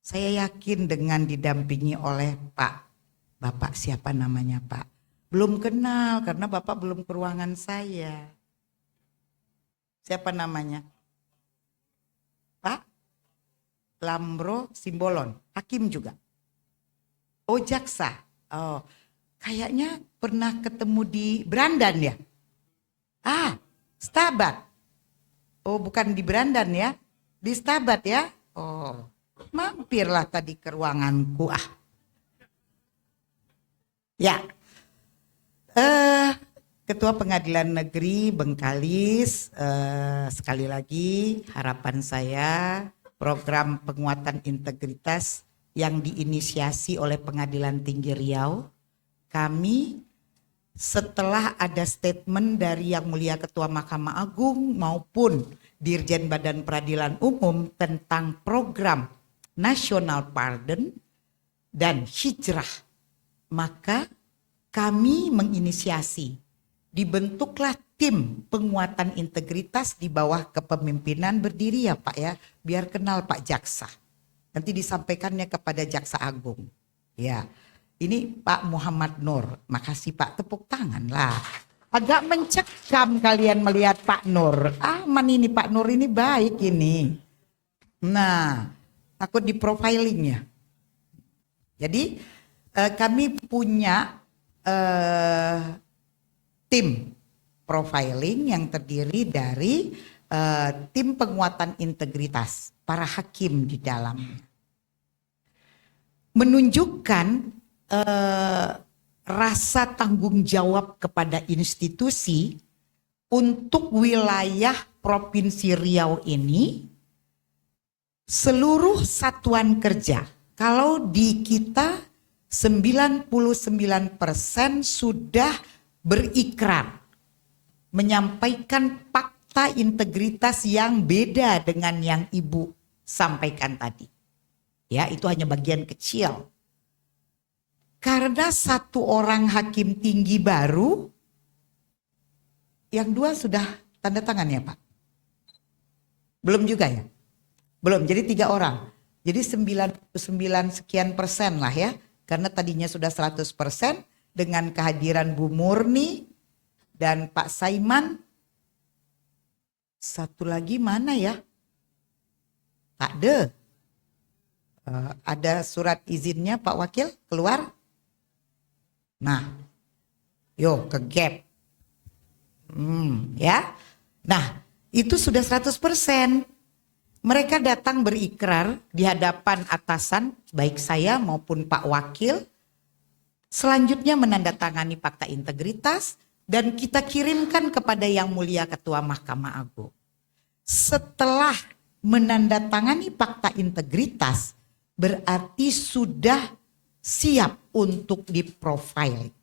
Saya yakin dengan didampingi oleh Bapak siapa namanya Pak? Belum kenal karena Bapak belum ke ruangan saya. Siapa namanya? Pak Lambro Simbolon, hakim juga. Oh jaksa. Oh, kayaknya pernah ketemu di Brandan ya? Stabat. Oh bukan di Brandan ya? Di Stabat ya? Oh, mampirlah tadi ke ruanganku Ya. Ketua Pengadilan Negeri Bengkalis, sekali lagi harapan saya program penguatan integritas yang diinisiasi oleh Pengadilan Tinggi Riau, kami setelah ada statement dari Yang Mulia Ketua Mahkamah Agung maupun Dirjen Badan Peradilan Umum tentang program National Pardon dan Hijrah, maka kami menginisiasi dibentuklah tim penguatan integritas di bawah kepemimpinan berdiri ya Pak ya, biar kenal Pak Jaksa. Nanti disampaikannya kepada Jaksa Agung. Ya, ini Pak Muhammad Nur. Makasih Pak, tepuk tangan lah. Agak mencekam kalian melihat Pak Nur. Aman ini Pak Nur ini baik ini. Nah, takut di profilingnya. Jadi kami punya tim profiling yang terdiri dari tim penguatan integritas, para hakim di dalamnya. Menunjukkan rasa tanggung jawab kepada institusi untuk wilayah Provinsi Riau ini, seluruh satuan kerja. Kalau di kita 99% sudah berikrar menyampaikan fakta integritas yang beda dengan yang Ibu sampaikan tadi. Ya, itu hanya bagian kecil. Karena satu orang hakim tinggi baru, yang dua sudah tanda tangan ya Pak? Belum juga ya? Belum, jadi 3 orang. Jadi 99 sekian persen lah ya. Karena tadinya sudah 100% dengan kehadiran Bu Murni dan Pak Saiman. Satu lagi mana ya? Pak De. Ada surat izinnya Pak Wakil keluar? Nah, yuk ke gap. Ya. Nah, itu sudah 100%. Mereka datang berikrar di hadapan atasan, baik saya maupun Pak Wakil, Selanjutnya menandatangani fakta integritas dan kita kirimkan kepada Yang Mulia Ketua Mahkamah Agung. Setelah menandatangani fakta integritas, berarti sudah siap untuk diprofiling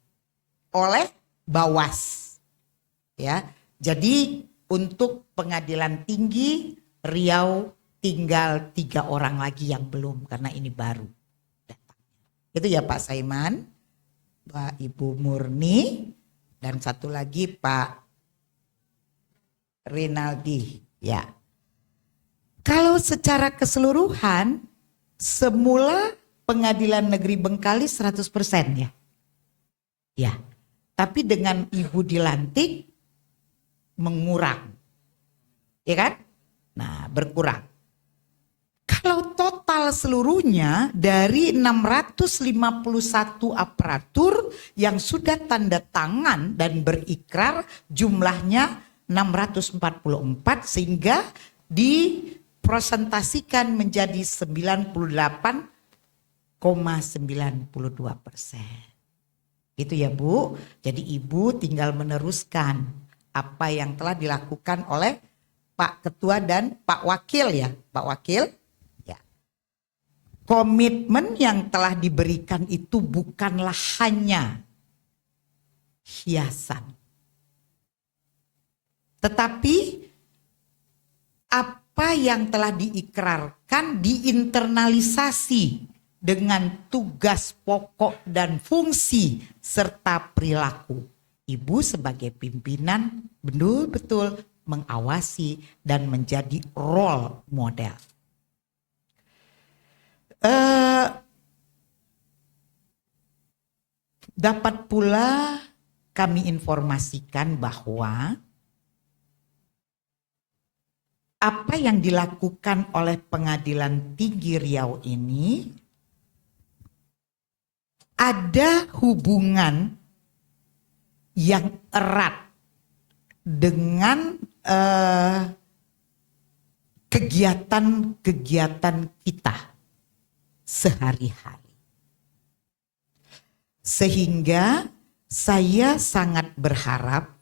oleh Bawas. Ya, jadi untuk Pengadilan Tinggi Riau tinggal 3 orang lagi yang belum karena ini baru datang. Itu ya Pak Saiman, Pak Ibu Murni, dan satu lagi Pak Rinaldi. Ya. Kalau secara keseluruhan semula Pengadilan Negeri Bengkalis 100% ya. Ya. Tapi dengan Ibu dilantik mengurang. Ya kan? Nah, berkurang. Kalau total seluruhnya dari 651 aparatur yang sudah tanda tangan dan berikrar jumlahnya 644 sehingga dipresentasikan menjadi 98,92%. Itu ya Bu. Jadi Ibu tinggal meneruskan apa yang telah dilakukan oleh Pak Ketua dan Pak Wakil ya. Pak Wakil. Ya. Komitmen yang telah diberikan itu bukanlah hanya hiasan. Tetapi apa yang telah diikrarkan diinternalisasi dengan tugas pokok dan fungsi serta perilaku. Ibu sebagai pimpinan betul-betul mengawasi dan menjadi role model. Dapat pula kami informasikan bahwa apa yang dilakukan oleh Pengadilan Tinggi Riau ini ada hubungan yang erat dengan kegiatan-kegiatan kita sehari-hari. Sehingga saya sangat berharap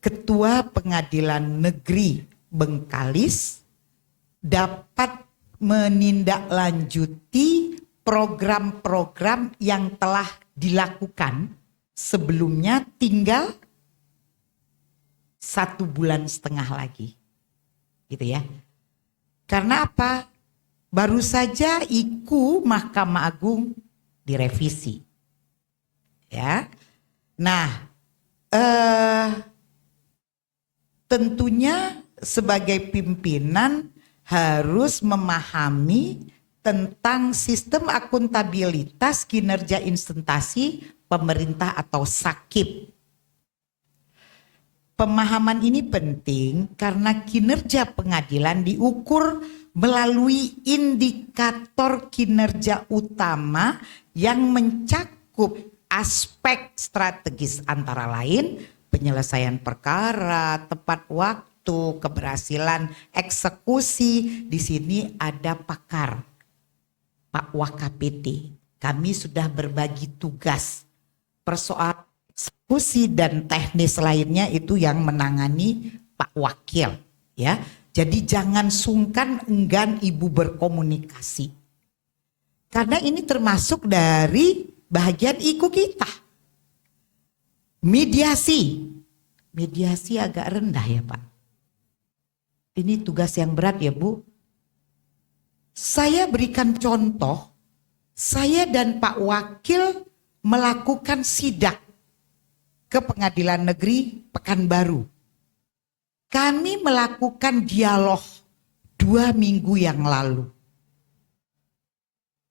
Ketua Pengadilan Negeri Bengkalis dapat menindaklanjuti program-program yang telah dilakukan sebelumnya, tinggal 1,5 bulan lagi. Gitu ya. Karena apa? Baru saja IKU Mahkamah Agung direvisi. Ya. Nah, tentunya sebagai pimpinan harus memahami tentang sistem akuntabilitas kinerja instansi pemerintah atau SAKIP. Pemahaman ini penting karena kinerja pengadilan diukur melalui indikator kinerja utama yang mencakup aspek strategis antara lain penyelesaian perkara, tepat waktu, keberhasilan eksekusi. Di sini ada pakar, Pak Wakapiti. Kami sudah berbagi tugas. Persoalan eksekusi dan teknis lainnya itu yang menangani Pak Wakil, ya. Jadi jangan sungkan enggan Ibu berkomunikasi. Karena ini termasuk dari bagian IKU kita. Mediasi. Mediasi agak rendah ya Pak. Ini tugas yang berat ya Bu. Saya berikan contoh. Saya dan Pak Wakil melakukan sidak ke Pengadilan Negeri Pekanbaru. Kami melakukan dialog 2 minggu yang lalu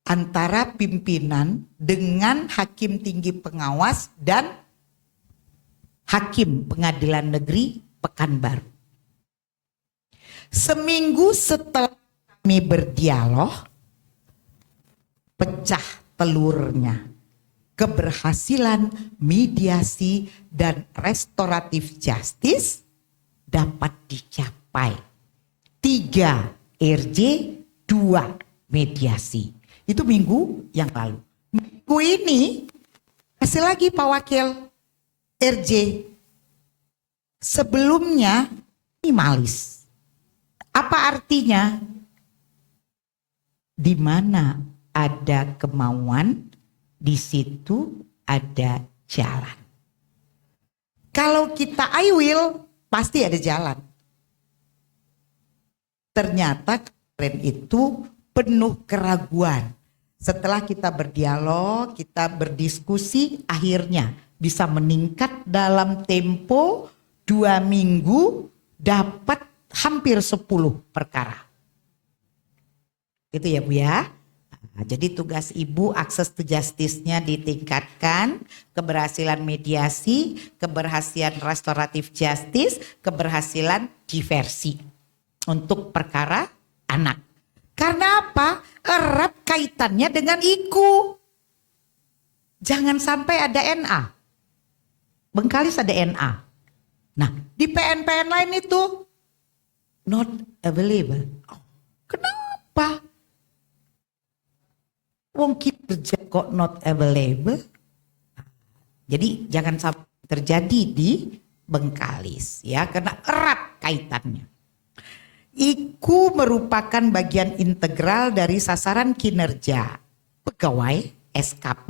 antara pimpinan dengan hakim tinggi pengawas dan hakim Pengadilan Negeri Pekanbaru. Seminggu setelah kami berdialog, pecah telurnya. Keberhasilan mediasi dan restoratif justice dapat dicapai. 3 RJ, 2 mediasi. Itu minggu yang lalu. IKU ini, kasih lagi Pak Wakil RJ, sebelumnya minimalis. Apa artinya? Di mana ada kemauan, di situ ada jalan. Kalau kita I will, pasti ada jalan. Ternyata kemarin itu penuh keraguan. Setelah kita berdialog, kita berdiskusi, akhirnya bisa meningkat dalam tempo 2 minggu dapat hampir 10 perkara. Itu ya Bu ya. Nah, jadi tugas Ibu akses to justice-nya ditingkatkan, keberhasilan mediasi, keberhasilan restoratif justice, keberhasilan diversi untuk perkara anak. Karena apa? Erat kaitannya dengan IKU. Jangan sampai ada NA. Bengkalis ada NA. Nah, di PN-PN lain itu not available. Kenapa? Wong kerja kok not available. Jadi jangan sampai terjadi di Bengkalis ya, karena erat kaitannya. IKU merupakan bagian integral dari sasaran kinerja pegawai SKP,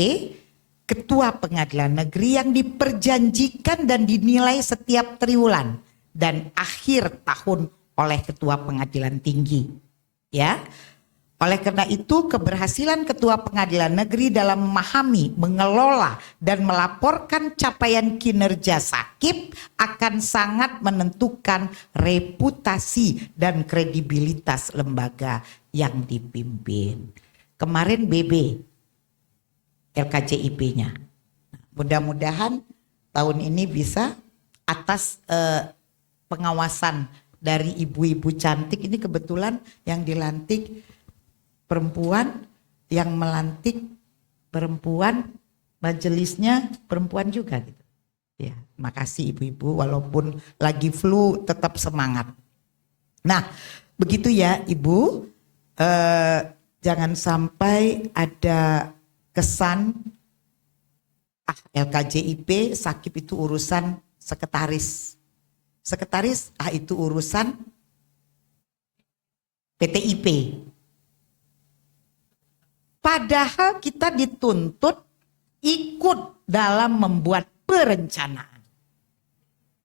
ketua pengadilan negeri yang diperjanjikan dan dinilai setiap triwulan dan akhir tahun oleh ketua pengadilan tinggi. Ya. Oleh karena itu keberhasilan ketua pengadilan negeri dalam memahami, mengelola dan melaporkan capaian kinerja Sakip akan sangat menentukan reputasi dan kredibilitas lembaga yang dipimpin. Kemarin BB LKJIP-nya. Mudah-mudahan tahun ini bisa atas pengawasan dari ibu-ibu cantik. Ini kebetulan yang dilantik perempuan, yang melantik perempuan, majelisnya perempuan juga gitu. Ya, makasih ibu-ibu, walaupun lagi flu tetap semangat. Nah, begitu ya Ibu, jangan sampai ada kesan LKJIP Sakip itu urusan sekretaris. Sekretaris itu urusan PTIP. Padahal kita dituntut ikut dalam membuat perencanaan,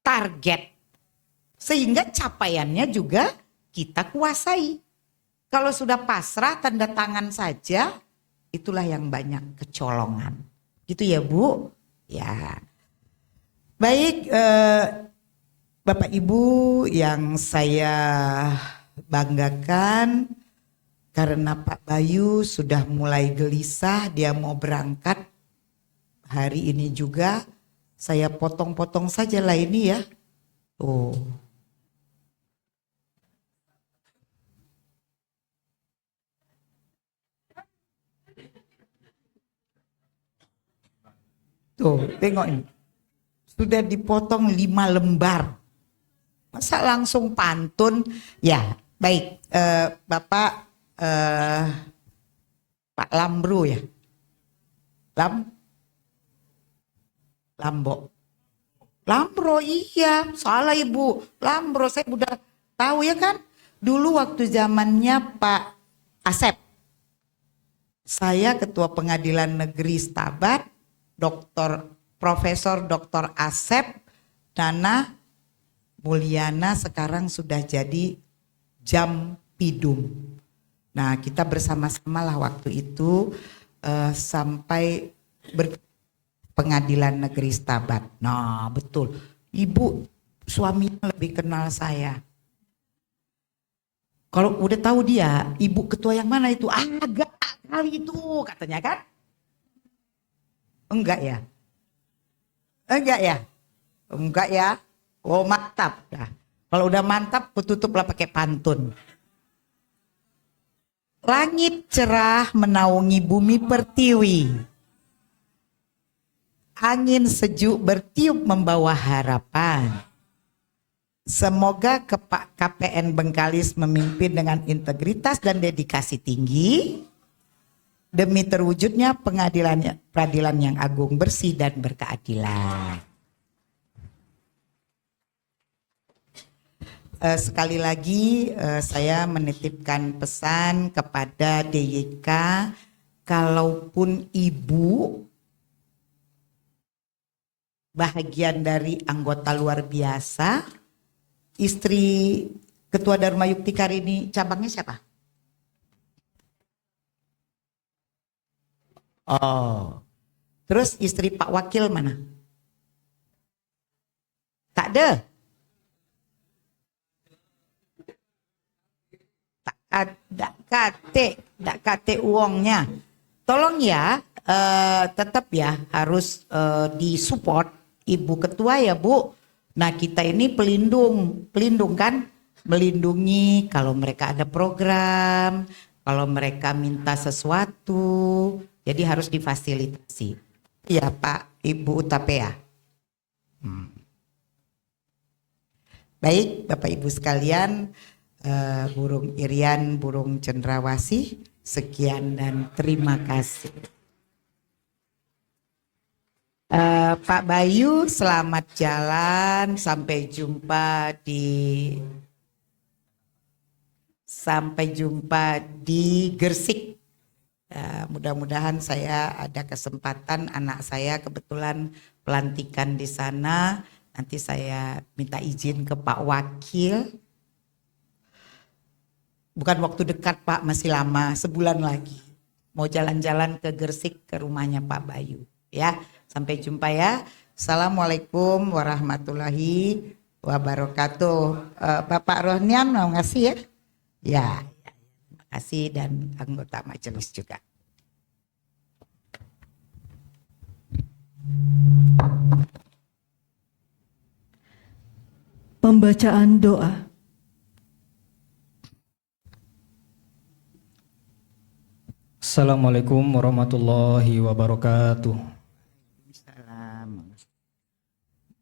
target, sehingga capaiannya juga kita kuasai. Kalau sudah pasrah tanda tangan saja, itulah yang banyak kecolongan. Gitu ya Bu? Ya. Baik Bapak Ibu yang saya banggakan, karena Pak Bayu sudah mulai gelisah, dia mau berangkat hari ini juga. Saya potong-potong saja lah ini ya. Tuh. Tuh, tengok ini. Sudah dipotong 5 lembar. Masa langsung pantun? Ya, baik. Bapak Pak Lambro ya, Lambro iya, salah Ibu, Lambro saya udah tahu ya kan, dulu waktu zamannya Pak Asep, saya ketua pengadilan negeri Stabat, Profesor Dr. Asep, Nana Mulyana sekarang sudah jadi Jampidum. Nah kita bersama-sama lah waktu itu sampai pengadilan negeri Stabat. Nah betul, Ibu suaminya lebih kenal saya. Kalau udah tahu dia, Ibu ketua yang mana itu? Agak kali itu katanya kan? Enggak ya? Enggak ya? Enggak ya? Oh mantap. Nah, kalau udah mantap, tutuplah pakai pantun. Langit cerah menaungi bumi pertiwi. Angin sejuk bertiup membawa harapan. Semoga KPN Bengkalis memimpin dengan integritas dan dedikasi tinggi. demi terwujudnya peradilan yang agung, bersih dan berkeadilan. Sekali lagi saya menitipkan pesan kepada DYK, kalaupun ibu bahagian dari anggota luar biasa, istri Ketua Dharma Yukti Karini cabangnya siapa? Oh, terus istri Pak Wakil mana? Tak ada. Tak kate uangnya. Tolong ya, tetap ya harus disupport Ibu Ketua ya Bu. Nah kita ini pelindung kan, melindungi kalau mereka ada program, kalau mereka minta sesuatu, jadi harus difasilitasi. Ya Pak Ibu Utapea. Baik Bapak Ibu sekalian, Burung Irian, Burung Cendrawasih, sekian dan terima kasih. Pak Bayu, selamat jalan, sampai jumpa di Gersik. Mudah-mudahan saya ada kesempatan, anak saya kebetulan pelantikan di sana. Nanti saya minta izin ke Pak Wakil. Bukan waktu dekat Pak, masih lama, sebulan lagi. Mau jalan-jalan ke Gersik ke rumahnya Pak Bayu. Ya, sampai jumpa ya. Assalamualaikum warahmatullahi wabarakatuh. Bapak Rohnian mau ngasih ya? Ya, terima kasih dan anggota majelis juga. Pembacaan doa. Assalamualaikum warahmatullahi wabarakatuh.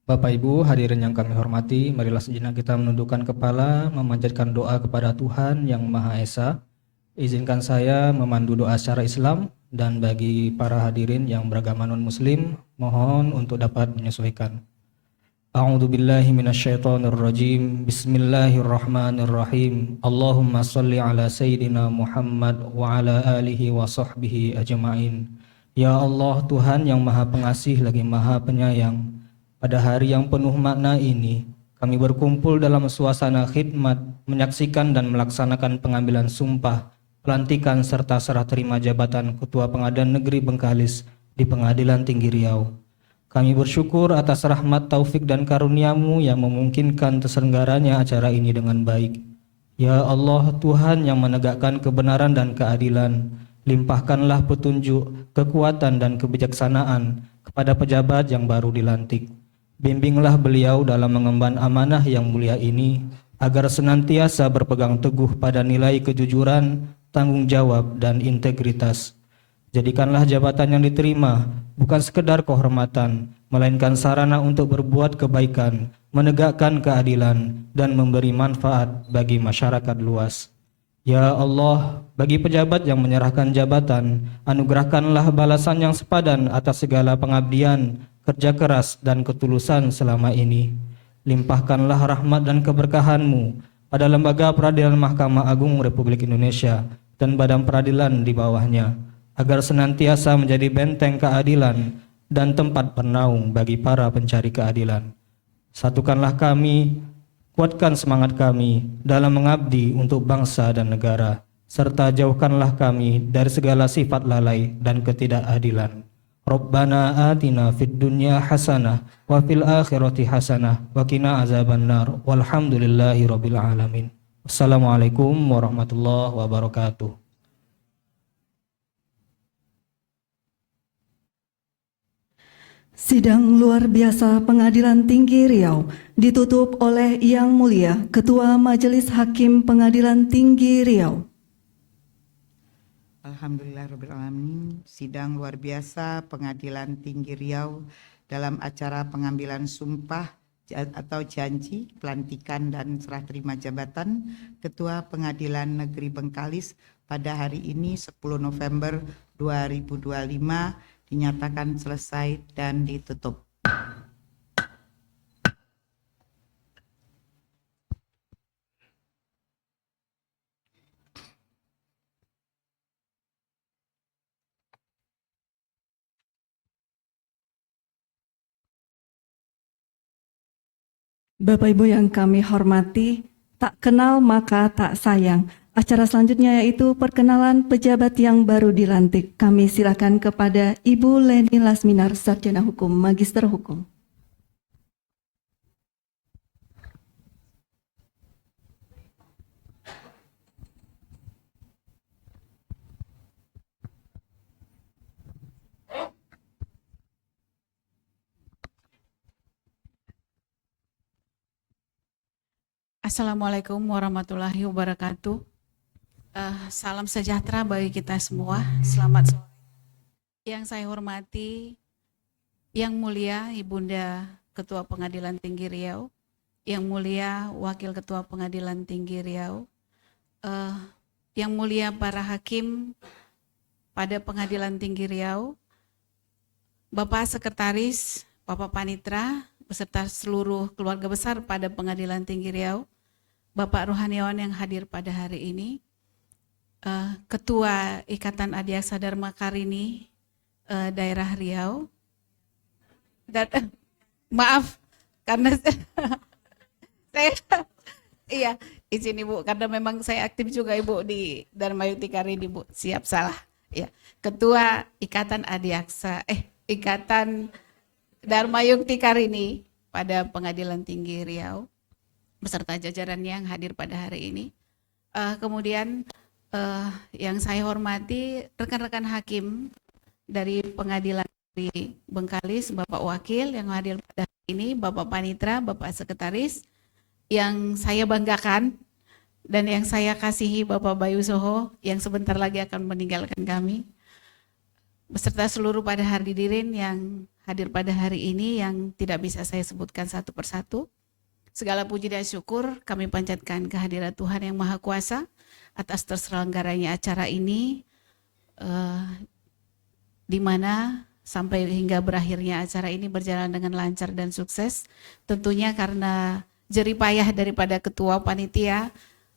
Bapak Ibu hadirin yang kami hormati, marilah sejenak kita menundukkan kepala, memanjatkan doa kepada Tuhan Yang Maha Esa. Izinkan saya memandu doa secara Islam, dan bagi para hadirin yang beragama non-muslim, mohon untuk dapat menyesuaikan. A'udzubillahi minasyaitonirrajim. Bismillahirrahmanirrahim. Allahumma shalli ala Sayyidina Muhammad wa ala alihi wa sahbihi ajma'in. Ya Allah, Tuhan yang Maha Pengasih lagi Maha Penyayang, pada hari yang penuh makna ini, kami berkumpul dalam suasana khidmat, menyaksikan dan melaksanakan pengambilan sumpah, pelantikan serta serah terima jabatan Ketua Pengadilan Negeri Bengkalis di Pengadilan Tinggi Riau. Kami bersyukur atas rahmat, taufik dan karunia-Mu yang memungkinkan terselenggaranya acara ini dengan baik. Ya Allah, Tuhan yang menegakkan kebenaran dan keadilan, limpahkanlah petunjuk, kekuatan dan kebijaksanaan kepada pejabat yang baru dilantik. Bimbinglah beliau dalam mengemban amanah yang mulia ini, agar senantiasa berpegang teguh pada nilai kejujuran, tanggung jawab, dan integritas. Jadikanlah jabatan yang diterima bukan sekedar kehormatan, melainkan sarana untuk berbuat kebaikan, menegakkan keadilan, dan memberi manfaat bagi masyarakat luas. Ya Allah, bagi pejabat yang menyerahkan jabatan, anugerahkanlah balasan yang sepadan atas segala pengabdian, kerja keras, dan ketulusan selama ini. Limpahkanlah rahmat dan keberkahan-Mu pada Lembaga Peradilan Mahkamah Agung Republik Indonesia dan badan peradilan di bawahnya, agar senantiasa menjadi benteng keadilan dan tempat bernaung bagi para pencari keadilan. Satukanlah kami, kuatkan semangat kami dalam mengabdi untuk bangsa dan negara, serta jauhkanlah kami dari segala sifat lalai dan ketidakadilan. Rabbana atina fid dunya hasanah wa fil akhirati hasanah wa qina azabannar walhamdulillahi rabbil alamin. Wassalamualaikum warahmatullahi wabarakatuh. Sidang luar biasa Pengadilan Tinggi Riau ditutup oleh Yang Mulia Ketua Majelis Hakim Pengadilan Tinggi Riau. Alhamdulillahirrahmanirrahim. Sidang luar biasa Pengadilan Tinggi Riau dalam acara pengambilan sumpah atau janji pelantikan dan serah terima jabatan Ketua Pengadilan Negeri Bengkalis pada hari ini 10 November 2025 dinyatakan selesai dan ditutup. Bapak Ibu yang kami hormati, tak kenal maka tak sayang. Acara selanjutnya yaitu perkenalan pejabat yang baru dilantik. Kami silakan kepada Ibu Leni Lasminar, Sarjana Hukum, Magister Hukum. Assalamualaikum warahmatullahi wabarakatuh. Salam sejahtera bagi kita semua. Selamat sore. Yang saya hormati, Yang Mulia Ibunda Ketua Pengadilan Tinggi Riau, Yang Mulia Wakil Ketua Pengadilan Tinggi Riau, Yang Mulia para hakim pada Pengadilan Tinggi Riau, Bapak Sekretaris, Bapak Panitra, beserta seluruh keluarga besar pada Pengadilan Tinggi Riau, Bapak Rohaniawan yang hadir pada hari ini, Ketua Ikatan Adiaksa Dharma Karini Daerah Riau, dan maaf karena saya iya izin Ibu karena memang saya aktif juga Ibu di Dharma Yukti Karini Ibu, siap salah ya, Ketua Ikatan Ikatan Dharma Yukti Karini pada Pengadilan Tinggi Riau beserta jajarannya yang hadir pada hari ini. Kemudian yang saya hormati rekan-rekan hakim dari Pengadilan Negeri Bengkalis, Bapak Wakil yang hadir pada hari ini, Bapak Panitra, Bapak Sekretaris, yang saya banggakan dan yang saya kasihi Bapak Bayu Soho yang sebentar lagi akan meninggalkan kami, beserta seluruh pada hadirin yang hadir pada hari ini yang tidak bisa saya sebutkan satu persatu. Segala puji dan syukur kami panjatkan kehadirat Tuhan yang Maha Kuasa atas terselenggaranya acara ini, di mana sampai hingga berakhirnya acara ini berjalan dengan lancar dan sukses. Tentunya karena jeripayah daripada Ketua Panitia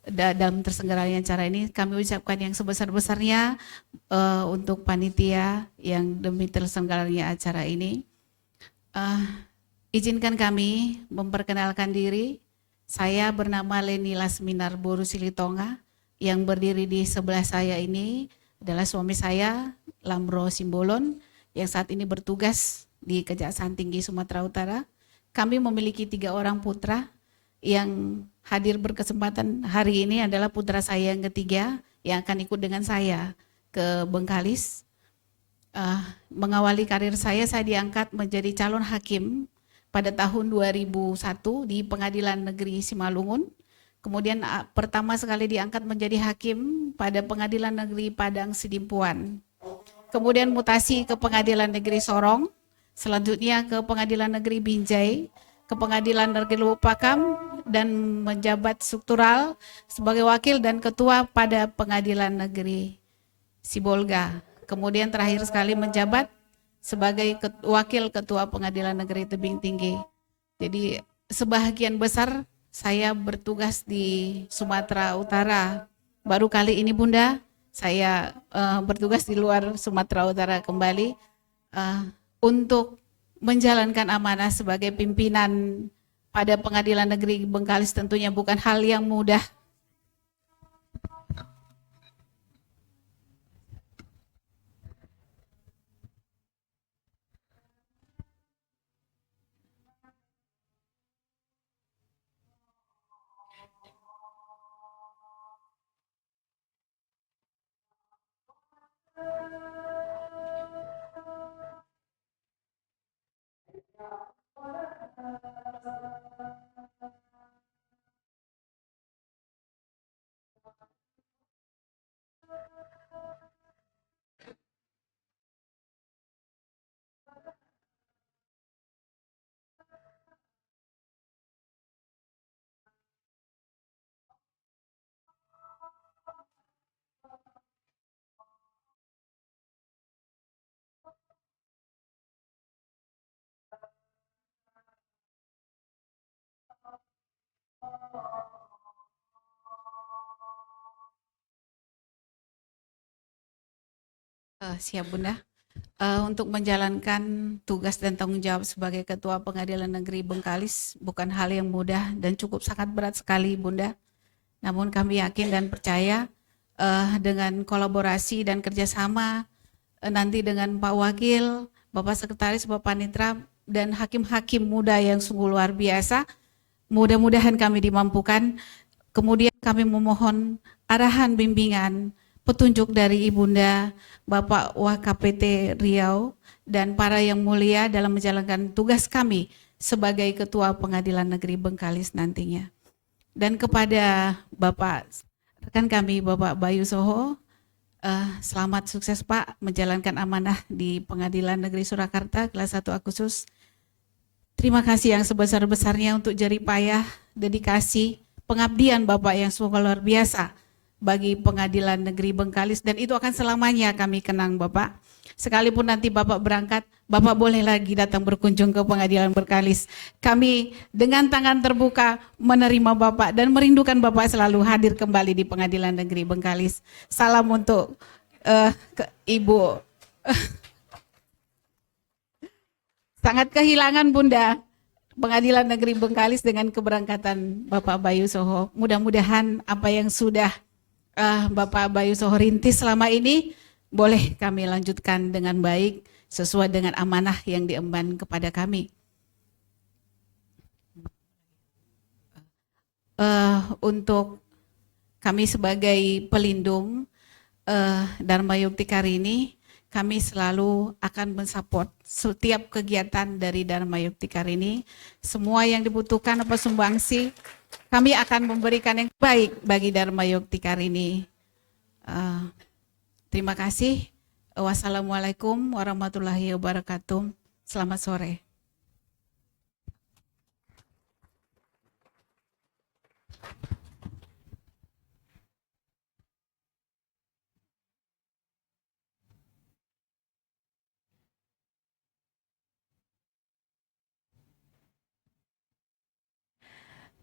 dalam terselenggaranya acara ini, kami ucapkan yang sebesar-besarnya untuk panitia yang demi terselenggaranya acara ini. Izinkan kami memperkenalkan diri. Saya bernama Leni Lasminar Boru Silitonga, yang berdiri di sebelah saya ini adalah suami saya, Lamro Simbolon, yang saat ini bertugas di Kejaksaan Tinggi Sumatera Utara. Kami memiliki 3 orang putra. Yang hadir berkesempatan hari ini adalah putra saya yang ketiga yang akan ikut dengan saya ke Bengkalis. Mengawali karir saya diangkat menjadi calon hakim pada tahun 2001 di Pengadilan Negeri Simalungun. Kemudian pertama sekali diangkat menjadi hakim pada Pengadilan Negeri Padang Sidimpuan. Kemudian mutasi ke Pengadilan Negeri Sorong, selanjutnya ke Pengadilan Negeri Binjai, ke Pengadilan Negeri Lubuk Pakam, dan menjabat struktural sebagai wakil dan ketua pada Pengadilan Negeri Sibolga. Kemudian terakhir sekali menjabat sebagai wakil ketua Pengadilan Negeri Tebing Tinggi. Jadi sebahagian besar saya bertugas di Sumatera Utara. Baru kali ini Bunda, saya bertugas di luar Sumatera Utara kembali untuk menjalankan amanah sebagai pimpinan pada Pengadilan Negeri Bengkalis. Tentunya bukan hal yang mudah. Siap Bunda. Untuk menjalankan tugas dan tanggung jawab sebagai Ketua Pengadilan Negeri Bengkalis bukan hal yang mudah dan cukup sangat berat sekali Bunda. Namun kami yakin dan percaya dengan kolaborasi dan kerjasama nanti dengan Pak Wakil, Bapak Sekretaris, Bapak Panitra, dan hakim-hakim muda yang sungguh luar biasa, mudah-mudahan kami dimampukan. Kemudian kami memohon arahan, bimbingan, petunjuk dari Ibunda, Bapak WKPT Riau, dan para yang mulia dalam menjalankan tugas kami sebagai Ketua Pengadilan Negeri Bengkalis nantinya. Dan kepada Bapak rekan kami, Bapak Bayu Soho, selamat sukses Pak menjalankan amanah di Pengadilan Negeri Surakarta kelas 1 Agustus. Terima kasih yang sebesar-besarnya untuk jerih payah, dedikasi, pengabdian Bapak yang sungguh luar biasa bagi Pengadilan Negeri Bengkalis, dan itu akan selamanya kami kenang Bapak. Sekalipun nanti Bapak berangkat, Bapak boleh lagi datang berkunjung ke Pengadilan Bengkalis. Kami dengan tangan terbuka menerima Bapak dan merindukan Bapak selalu hadir kembali di Pengadilan Negeri Bengkalis. Salam untuk Ibu. Sangat kehilangan Bunda Pengadilan Negeri Bengkalis dengan keberangkatan Bapak Bayu Soho. Mudah-mudahan apa yang sudah Bapak Bayu Soho rintis selama ini boleh kami lanjutkan dengan baik sesuai dengan amanah yang diemban kepada kami. Untuk kami sebagai pelindung Dharma Yukti Karini, kami selalu akan mensupport setiap kegiatan dari Dharma Yukti Karini. Semua yang dibutuhkan apa sumbangsi, kami akan memberikan yang baik bagi Dharma Yukti Karini. Terima kasih. Wassalamualaikum warahmatullahi wabarakatuh. Selamat sore.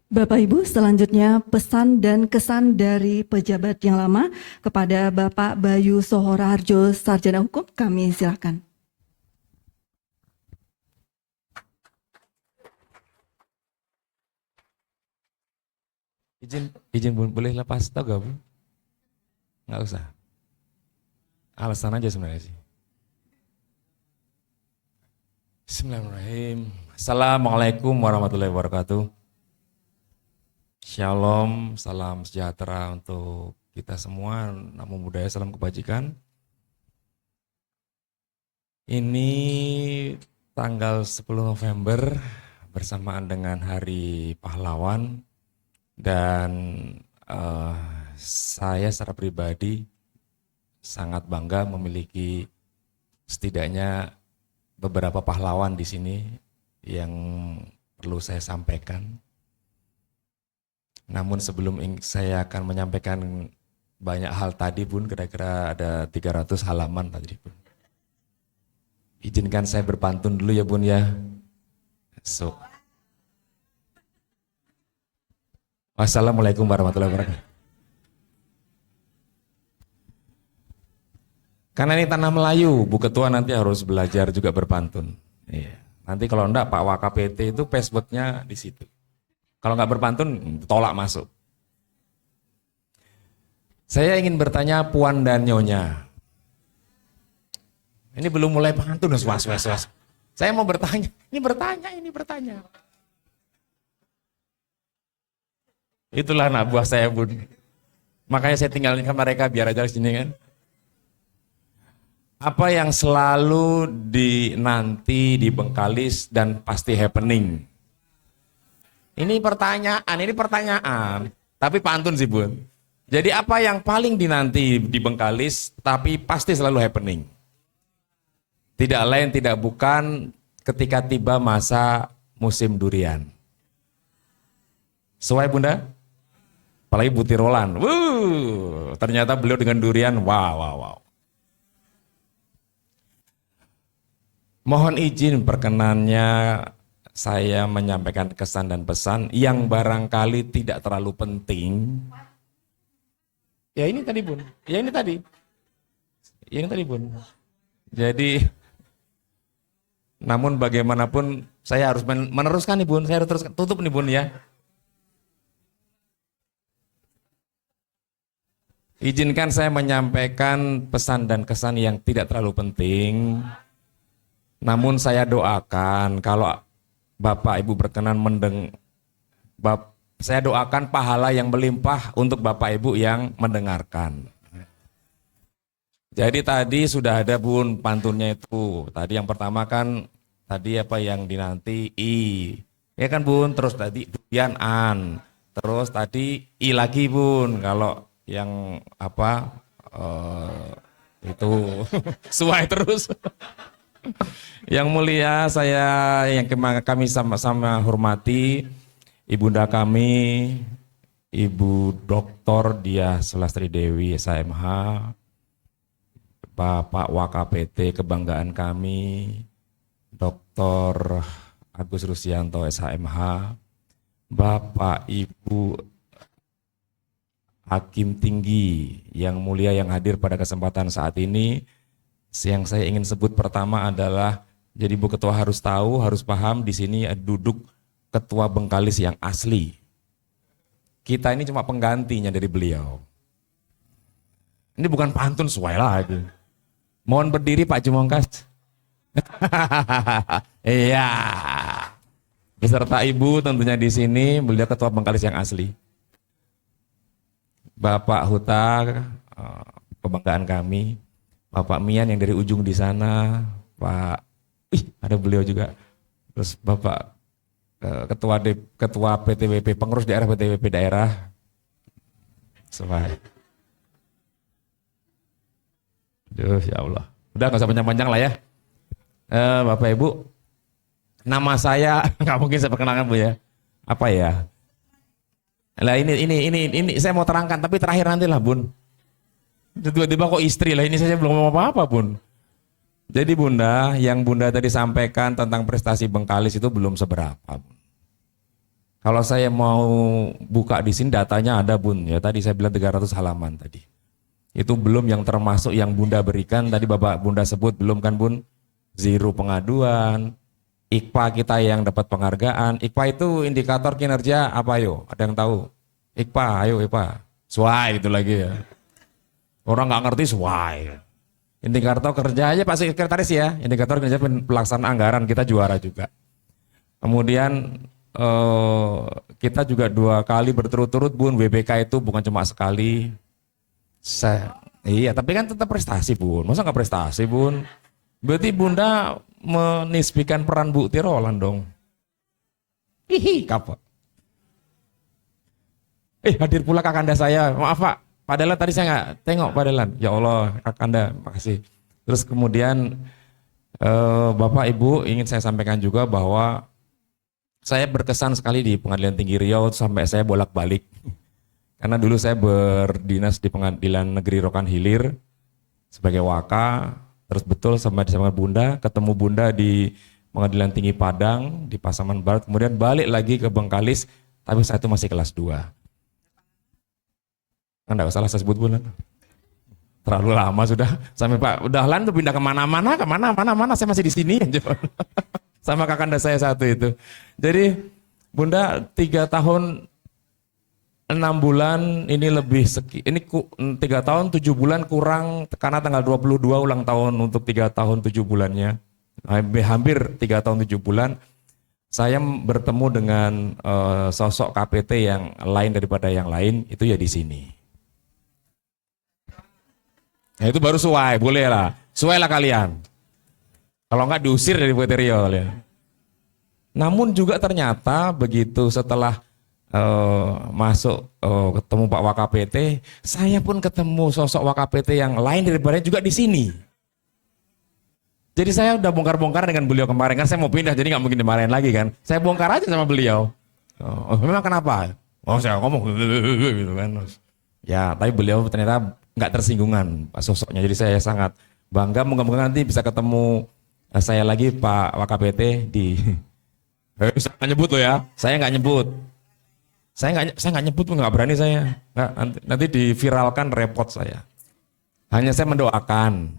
Bapak Ibu, selanjutnya pesan dan kesan dari pejabat yang lama kepada Bapak Bayu Soho Raharjo, Sarjana Hukum, kami silakan. Izin Bun, boleh lepas tau gak Bu? Nggak usah. Alasan aja sebenarnya sih. Bismillahirrahmanirrahim. Assalamualaikum warahmatullahi wabarakatuh. Shalom, salam sejahtera untuk kita semua. Namo Buddhaya, salam kebajikan. Ini tanggal 10 November bersamaan dengan Hari Pahlawan, dan saya secara pribadi sangat bangga memiliki setidaknya beberapa pahlawan di sini yang perlu saya sampaikan. Namun sebelum saya akan menyampaikan banyak hal tadi Bun, kira-kira ada 300 halaman tadi Bun. Izinkan saya berpantun dulu ya Bun ya. Wassalamualaikum warahmatullahi wabarakatuh. Karena ini tanah Melayu, Bu Ketua nanti harus belajar juga berpantun. Iya. Nanti kalau enggak Pak WKPT itu passwordnya di situ. Kalau nggak berpantun, tolak masuk. Saya ingin bertanya Puan dan Nyonya. Ini belum mulai pantun, was. Saya mau bertanya, ini bertanya. Itulah anak buah saya Bun. Makanya saya tinggalin ke mereka biar aja di sini kan. Apa yang selalu dinanti di Bengkalis dan pasti happening? Ini pertanyaan, tapi pantun sih Bun. Jadi apa yang paling dinanti di Bengkalis, tapi pasti selalu happening? Tidak lain tidak bukan ketika tiba masa musim durian. Sesuai Bunda? Apalagi Butirolan. Ternyata beliau dengan durian, wow. Mohon izin perkenannya saya menyampaikan kesan dan pesan yang barangkali tidak terlalu penting. Ya ini tadi Bun, ya ini tadi. Ini tadi Bun. Jadi, namun bagaimanapun saya harus meneruskan nih Bun. Saya harus terus tutup nih Bun ya. Izinkan saya menyampaikan pesan dan kesan yang tidak terlalu penting. Namun saya doakan kalau Bapak Ibu berkenan saya doakan pahala yang melimpah untuk Bapak Ibu yang mendengarkan. Jadi tadi sudah ada Bun pantunnya itu. Tadi yang pertama kan tadi apa yang dinanti I. Ya kan Bun, terus tadi durian an. Terus tadi I lagi Bun. Kalau yang apa itu suai terus. Yang mulia yang kami sama-sama hormati Ibunda kami Ibu Dr. Diah Sulastri Dewi SHMH, Bapak WKPT kebanggaan kami Dr. Agus Rusianto SHMH, Bapak Ibu Hakim Tinggi yang mulia yang hadir pada kesempatan saat ini. Yang saya ingin sebut pertama adalah, jadi Bu Ketua harus tahu, harus paham di sini duduk Ketua Bengkalis yang asli. Kita ini cuma penggantinya dari beliau. Ini bukan pantun sesuai lagi. Mohon berdiri Pak Jumongkas. Iya. Beserta Ibu tentunya di sini, beliau Ketua Bengkalis yang asli. Bapak Huta, kebanggaan kami. Bapak Mian yang dari ujung di sana, ada beliau juga. Terus Bapak Ketua PTWP, pengurus daerah PTWP daerah. Aduh, ya Allah. Udah nggak usah panjang-panjang lah ya. Bapak Ibu, nama saya nggak mungkin saya perkenalkan Bu ya. Apa ya? Lah ini saya mau terangkan, tapi terakhir nanti lah Bun. Tiba-tiba kok istri lah, ini saya belum ngomong apa-apa Bun. Jadi Bunda, yang Bunda tadi sampaikan tentang prestasi Bengkalis itu belum seberapa. Kalau saya mau buka di sini datanya ada Bun, ya tadi saya bilang 300 halaman tadi. Itu belum yang termasuk yang Bunda berikan, tadi Bapak Bunda sebut belum kan Bun? Zero pengaduan, IKPA kita yang dapat penghargaan. IKPA itu indikator kinerja apa yo? Ada yang tahu? IKPA, ayo IKPA. Suai itu lagi ya. Orang nggak ngerti suai. Indikator kerja aja Pak Sekretaris ya, indikator kerja pelaksanaan anggaran kita juara juga. Kemudian kita juga 2 kali berturut-turut Bun, WBK itu bukan cuma sekali. Iya, tapi kan tetap prestasi Bun, masa nggak prestasi Bun? Berarti Bunda menisbikan peran Bu Tirolan dong. Hihi, kapok. Hadir pula kakanda saya, maaf Pak. Pak Dahlan tadi saya nggak tengok Pak Dahlan. Ya Allah, Kakanda, makasih. Terus kemudian Bapak Ibu ingin saya sampaikan juga bahwa saya berkesan sekali di Pengadilan Tinggi Riau sampai saya bolak-balik. Karena dulu saya berdinas di Pengadilan Negeri Rokan Hilir sebagai waka. Terus betul sama Bunda, ketemu Bunda di Pengadilan Tinggi Padang di Pasaman Barat. Kemudian balik lagi ke Bengkalis, tapi saya itu masih kelas 2. Enggak salah saya sebut Bun. Terlalu lama sudah. Sampai Pak Dahlan tuh pindah kemana-mana, saya masih di sini aja. Sama kakanda saya satu itu. Jadi Bunda 3 tahun 6 bulan ini lebih ini 3 tahun 7 bulan kurang karena tanggal 22 ulang tahun untuk 3 tahun 7 bulannya. Hampir 3 tahun 7 bulan. Saya bertemu dengan sosok KPT yang lain daripada yang lain itu ya di sini. Nah itu baru suai, boleh lah. Suai lah kalian. Kalau enggak diusir dari PTWP Riau kalian. Namun juga ternyata begitu setelah masuk ketemu Pak WKPT, saya pun ketemu sosok WKPT yang lain daripada juga di sini. Jadi saya udah bongkar-bongkar dengan beliau kemarin, kan saya mau pindah jadi nggak mungkin dimarahin lagi kan. Saya bongkar aja sama beliau. Memang kenapa? Saya ngomong gitu kan. Ya, tapi beliau ternyata nggak tersinggungan sosoknya. Jadi saya sangat bangga, moga-moga nanti bisa ketemu saya lagi Pak WKPT di saya nggak nyebut loh ya, saya nggak nyebut. Saya nggak nyebut, nggak berani saya. Nggak, nanti diviralkan repot saya. Hanya saya mendoakan.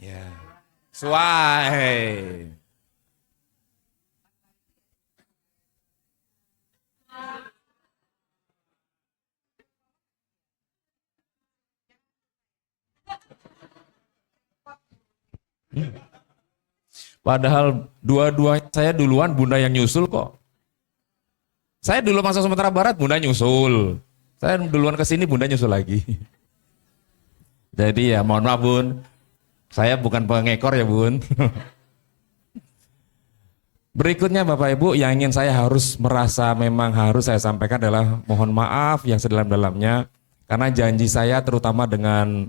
Ya. Suai. Padahal dua-duanya saya duluan, bunda yang nyusul kok. Saya dulu masuk Sumatera Barat, bunda nyusul. Saya duluan ke sini, bunda nyusul lagi. Jadi ya mohon maaf bun, saya bukan pengekor ya bun. Berikutnya Bapak Ibu yang ingin saya harus merasa memang harus saya sampaikan adalah mohon maaf yang sedalam-dalamnya. Karena janji saya terutama dengan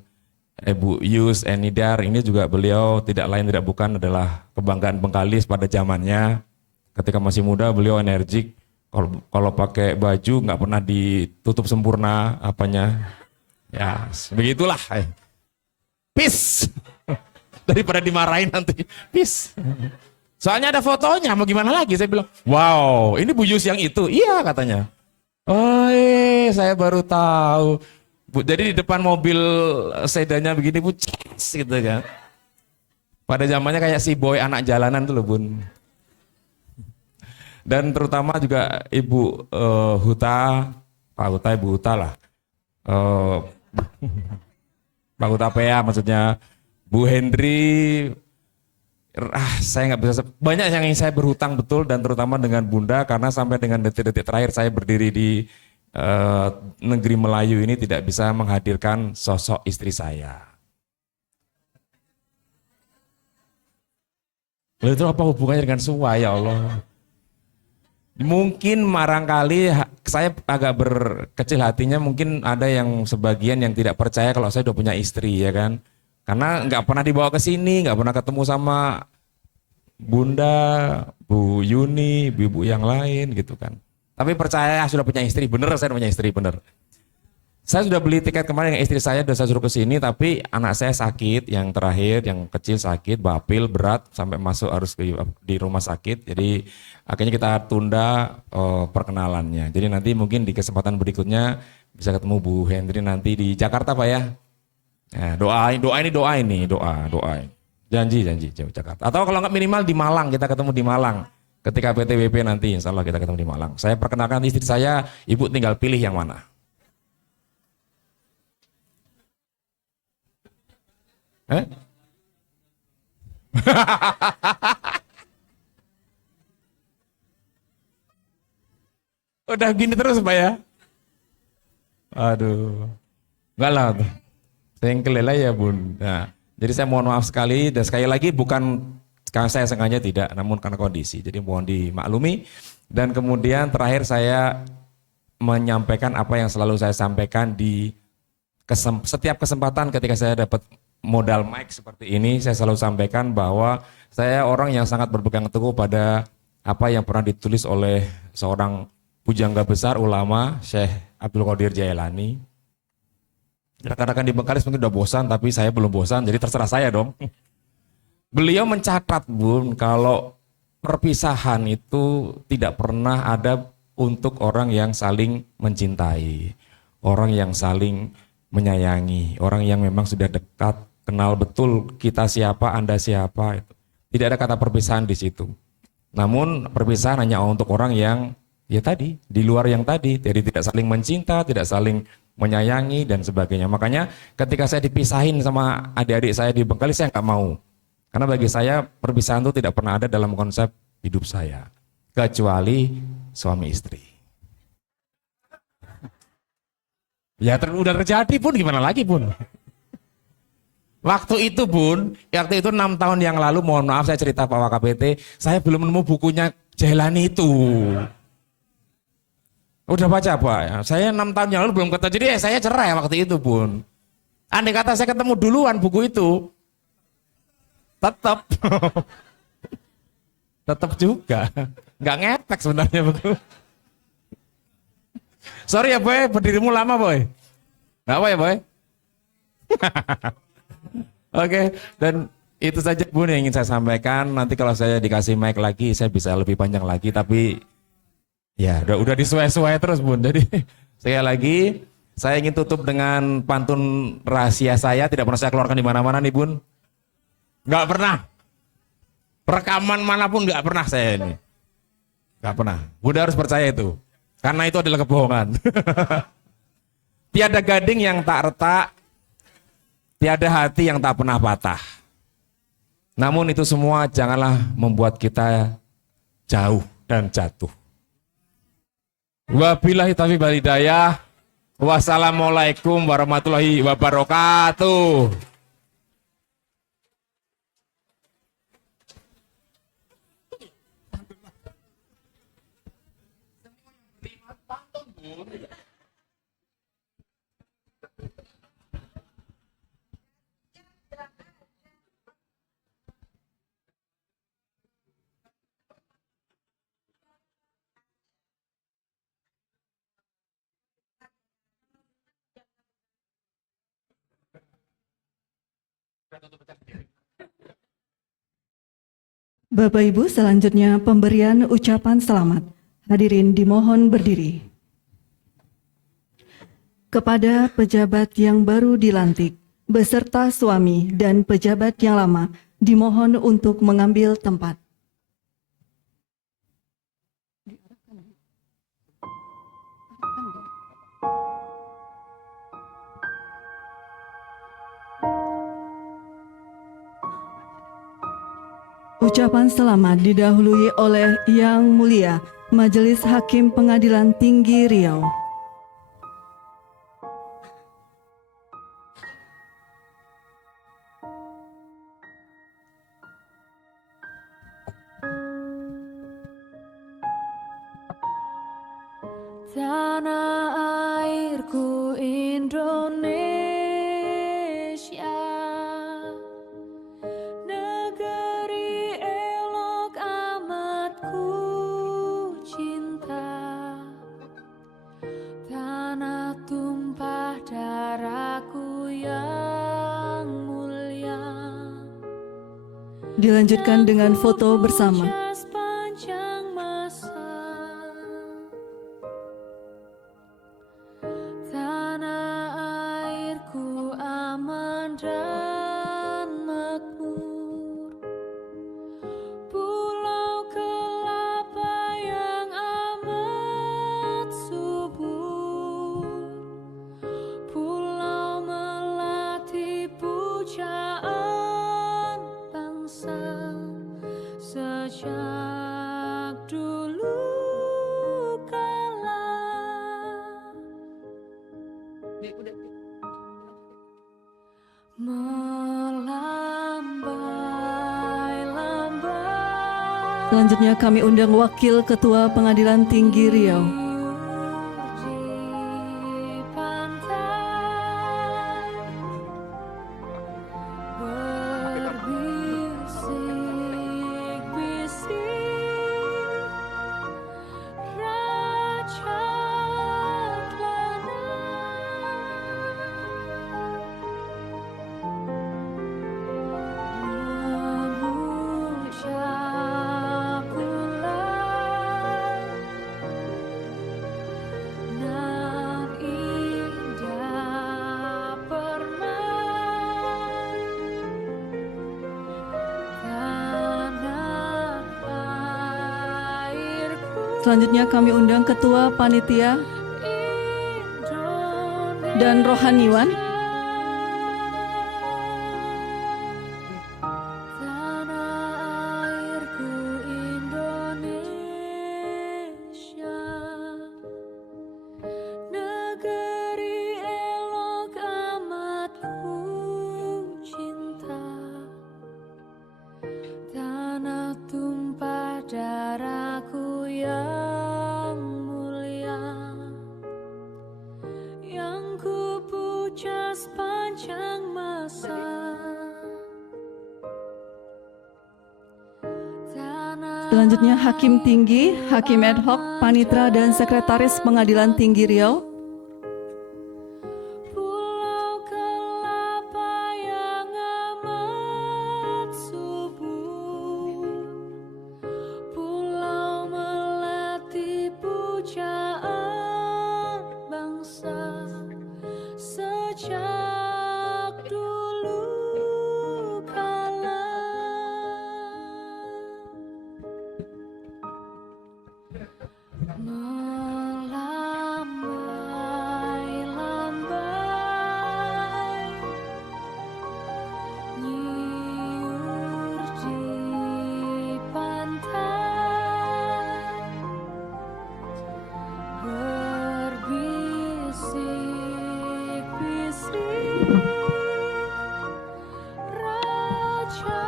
Ibu Yus Enidar ini juga beliau tidak lain tidak bukan adalah kebanggaan Bengkalis pada zamannya. Ketika masih muda beliau energik. Kalau pakai baju nggak pernah ditutup sempurna apanya. Ya begitulah. Peace. Daripada dimarahin nanti. Peace. Soalnya ada fotonya mau gimana lagi. Saya bilang wow ini Bu Yus yang itu. Iya katanya. Oh saya baru tahu. Jadi di depan mobil sedannya begini Bu, gitu kan. Pada zamannya kayak si boy anak jalanan tuh loh bun. Dan terutama juga Ibu Huta, Pak Huta, Ibu Huta lah. Pak Huta Pea maksudnya. Bu Hendri, saya nggak bisa, banyak yang ingin saya berhutang betul dan terutama dengan Bunda karena sampai dengan detik-detik terakhir saya berdiri di negeri Melayu ini tidak bisa menghadirkan sosok istri saya. Lalu itu apa hubungannya dengan Suai ya Allah? Mungkin barangkali saya agak berkecil hatinya, mungkin ada yang sebagian yang tidak percaya kalau saya udah punya istri ya kan. Karena nggak pernah dibawa ke sini, nggak pernah ketemu sama Bunda, Bu Yuni, ibu-ibu yang lain gitu kan. Tapi percaya sudah punya istri, bener saya punya istri, bener. Saya sudah beli tiket kemarin yang istri saya sudah saya suruh ke sini, tapi anak saya sakit, yang terakhir, yang kecil sakit, bapil, berat, sampai masuk harus di rumah sakit. Jadi akhirnya kita tunda perkenalannya. Jadi nanti mungkin di kesempatan berikutnya bisa ketemu Bu Hendri nanti di Jakarta Pak ya. Nah, doa ini. Janji Jakarta. Atau kalau nggak minimal di Malang, kita ketemu di Malang. Ketika PTWP nanti insya Allah kita ketemu di Malang. Saya perkenalkan istri saya, Ibu tinggal pilih yang mana. Udah gini terus Pak ya. Aduh. Enggak lah. Tengkel ya Bun. Nah, jadi saya mohon maaf sekali dan sekali lagi bukan karena saya sengaja tidak, namun karena kondisi. Jadi mohon dimaklumi. Dan kemudian terakhir saya menyampaikan apa yang selalu saya sampaikan di setiap kesempatan ketika saya dapat modal mic seperti ini, saya selalu sampaikan bahwa saya orang yang sangat berpegang teguh pada apa yang pernah ditulis oleh seorang pujangga besar ulama, Syekh Abdul Qadir Jailani. Rekan-rekan di Bengkalis mungkin udah bosan, tapi saya belum bosan, jadi terserah saya dong. Beliau mencatat Bun, kalau perpisahan itu tidak pernah ada untuk orang yang saling mencintai, orang yang saling menyayangi, orang yang memang sudah dekat, kenal betul kita siapa, Anda siapa. Tidak ada kata perpisahan di situ. Namun perpisahan hanya untuk orang yang ya tadi, di luar yang tadi, jadi tidak saling mencinta, tidak saling menyayangi dan sebagainya. Makanya ketika saya dipisahin sama adik-adik saya di Bengkalis, saya nggak mau. Karena bagi saya perpisahan itu tidak pernah ada dalam konsep hidup saya. Kecuali suami istri. Ya udah terjadi Bun, gimana lagi Bun? Waktu itu Bun, waktu itu 6 tahun yang lalu, mohon maaf saya cerita Pak WKPT, saya belum nemu bukunya Jailani itu. Udah baca Pak, saya 6 tahun yang lalu belum ketemu, jadi saya cerai waktu itu Bun. Andai kata saya ketemu duluan buku itu, tetap juga nggak ngepek sebenarnya buku. Sorry ya Boy, berdirimu lama Boy. Nggak apa ya Boy. Oke, dan itu saja Bun yang ingin saya sampaikan. Nanti kalau saya dikasih mic lagi, saya bisa lebih panjang lagi. Tapi ya udah disuai-suai terus Bun. Jadi sekali lagi Saya ingin tutup dengan pantun rahasia saya, tidak pernah saya keluarkan di mana-mana nih Bun. Nggak pernah. Rekaman manapun nggak pernah saya ini. Nggak pernah. Bunda harus percaya itu. Karena itu adalah kebohongan. Tiada gading yang tak retak, tiada hati yang tak pernah patah. Namun itu semua janganlah membuat kita jauh dan jatuh. Wabillahi taufiq wal hidayah. Wassalamualaikum warahmatullahi wabarakatuh. Bapak Ibu, selanjutnya pemberian ucapan selamat. Hadirin dimohon berdiri. Kepada pejabat yang baru dilantik, beserta suami dan pejabat yang lama, dimohon untuk mengambil tempat. Ucapan selamat didahului oleh Yang Mulia Majelis Hakim Pengadilan Tinggi Riau. Tanah airku Indonesia, negeri elok amat ku cinta, tanah tumpah darahku yang mulia. Dilanjutkan dengan foto bersama. Sepanjang masa, tanah airku aman dan makmur, pulau kelapa yang amat subur, pulau melati pujaan bangsa sejak dulu kala. Melambai-lambai Selanjutnya kami undang Wakil Ketua Pengadilan Tinggi Riau. di pantai, berbisik-bisik raja mengucap pula nan indah permai tanah airku Selanjutnya kami undang Ketua Panitia dan Rohaniwan. tanah airku Indonesia, negeri elok amat ku cinta, tanah tumpah darahku yang mulia, yang ku puja sepanjang masa. Selanjutnya Hakim Tinggi, Hakim Ad Hoc, Panitra dan Sekretaris Pengadilan Tinggi Riau. Pulau kelapa yang amat subur, pulau melati pujaan bangsa melambai-lambai nyiur di pantai berbisik-bisik raja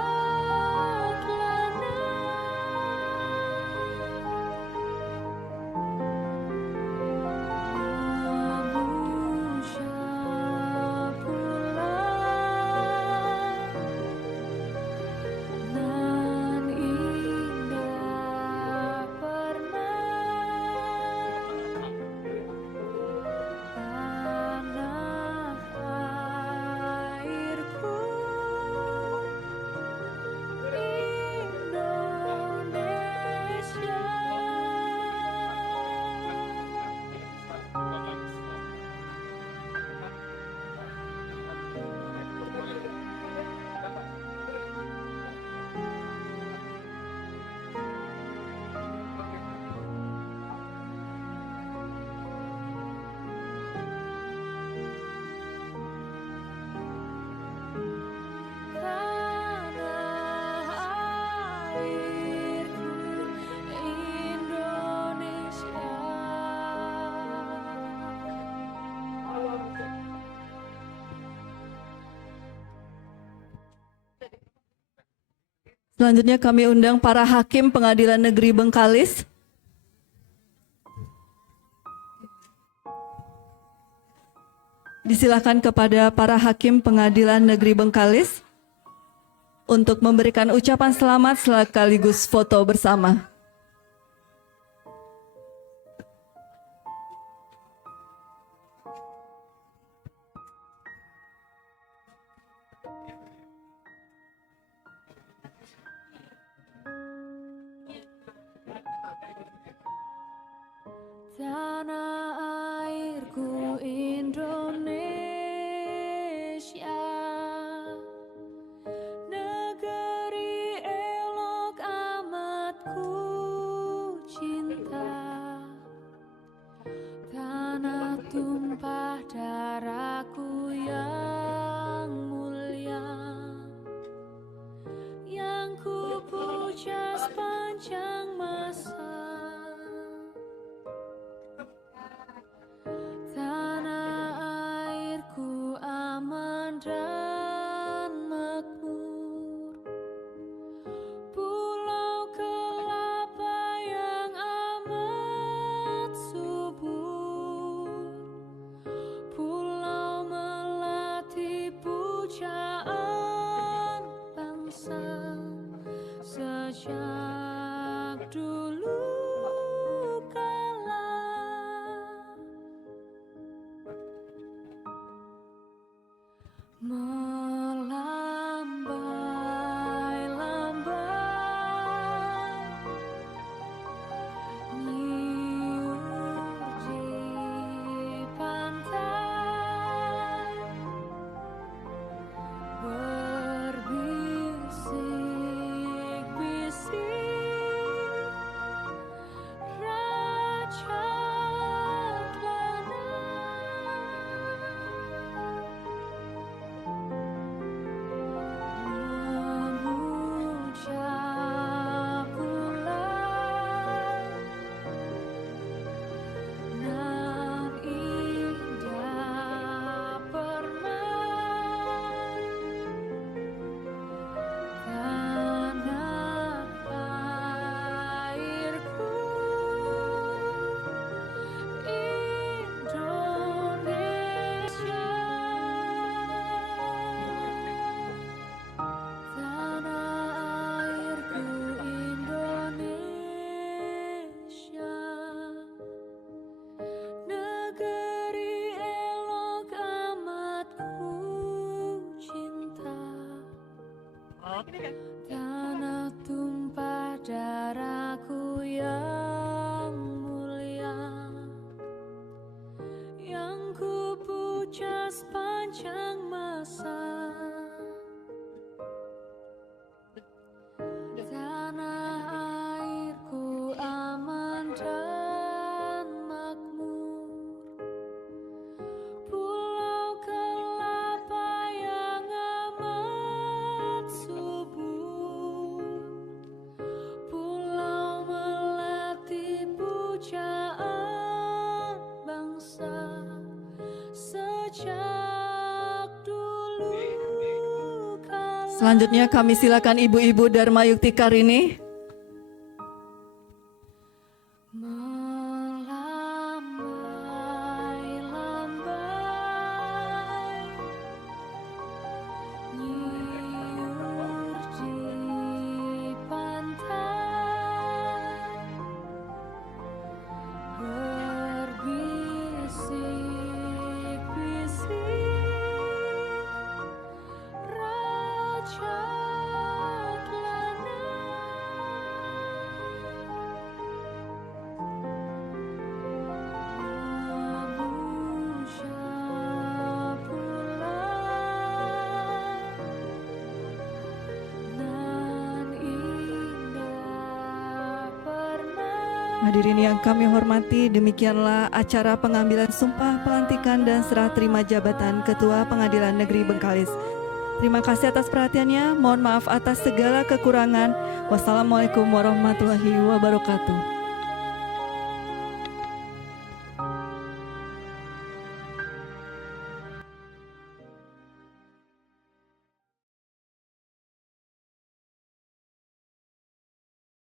nan indah permai tanah airku Indonesia. Tanah airku Indonesia. Selanjutnya kami undang para hakim Pengadilan Negeri Bengkalis. Disilakan kepada para hakim Pengadilan Negeri Bengkalis untuk memberikan ucapan selamat sekaligus foto bersama. Tanah airku Indonesia, negeri elok amat ku cinta. Tanah tumpah darahku yang mulia, yang ku puja sepanjang masa. Selanjutnya kami silakan Ibu-Ibu Dharma Yukti Karini. Melambai-lambai nyiur di pantai berbisik-bisik rajak Hadirin yang kami hormati, demikianlah acara pengambilan sumpah pelantikan dan serah terima jabatan Ketua Pengadilan Negeri Bengkalis. Terima kasih atas perhatiannya. Mohon maaf atas segala kekurangan. Wassalamualaikum warahmatullahi wabarakatuh.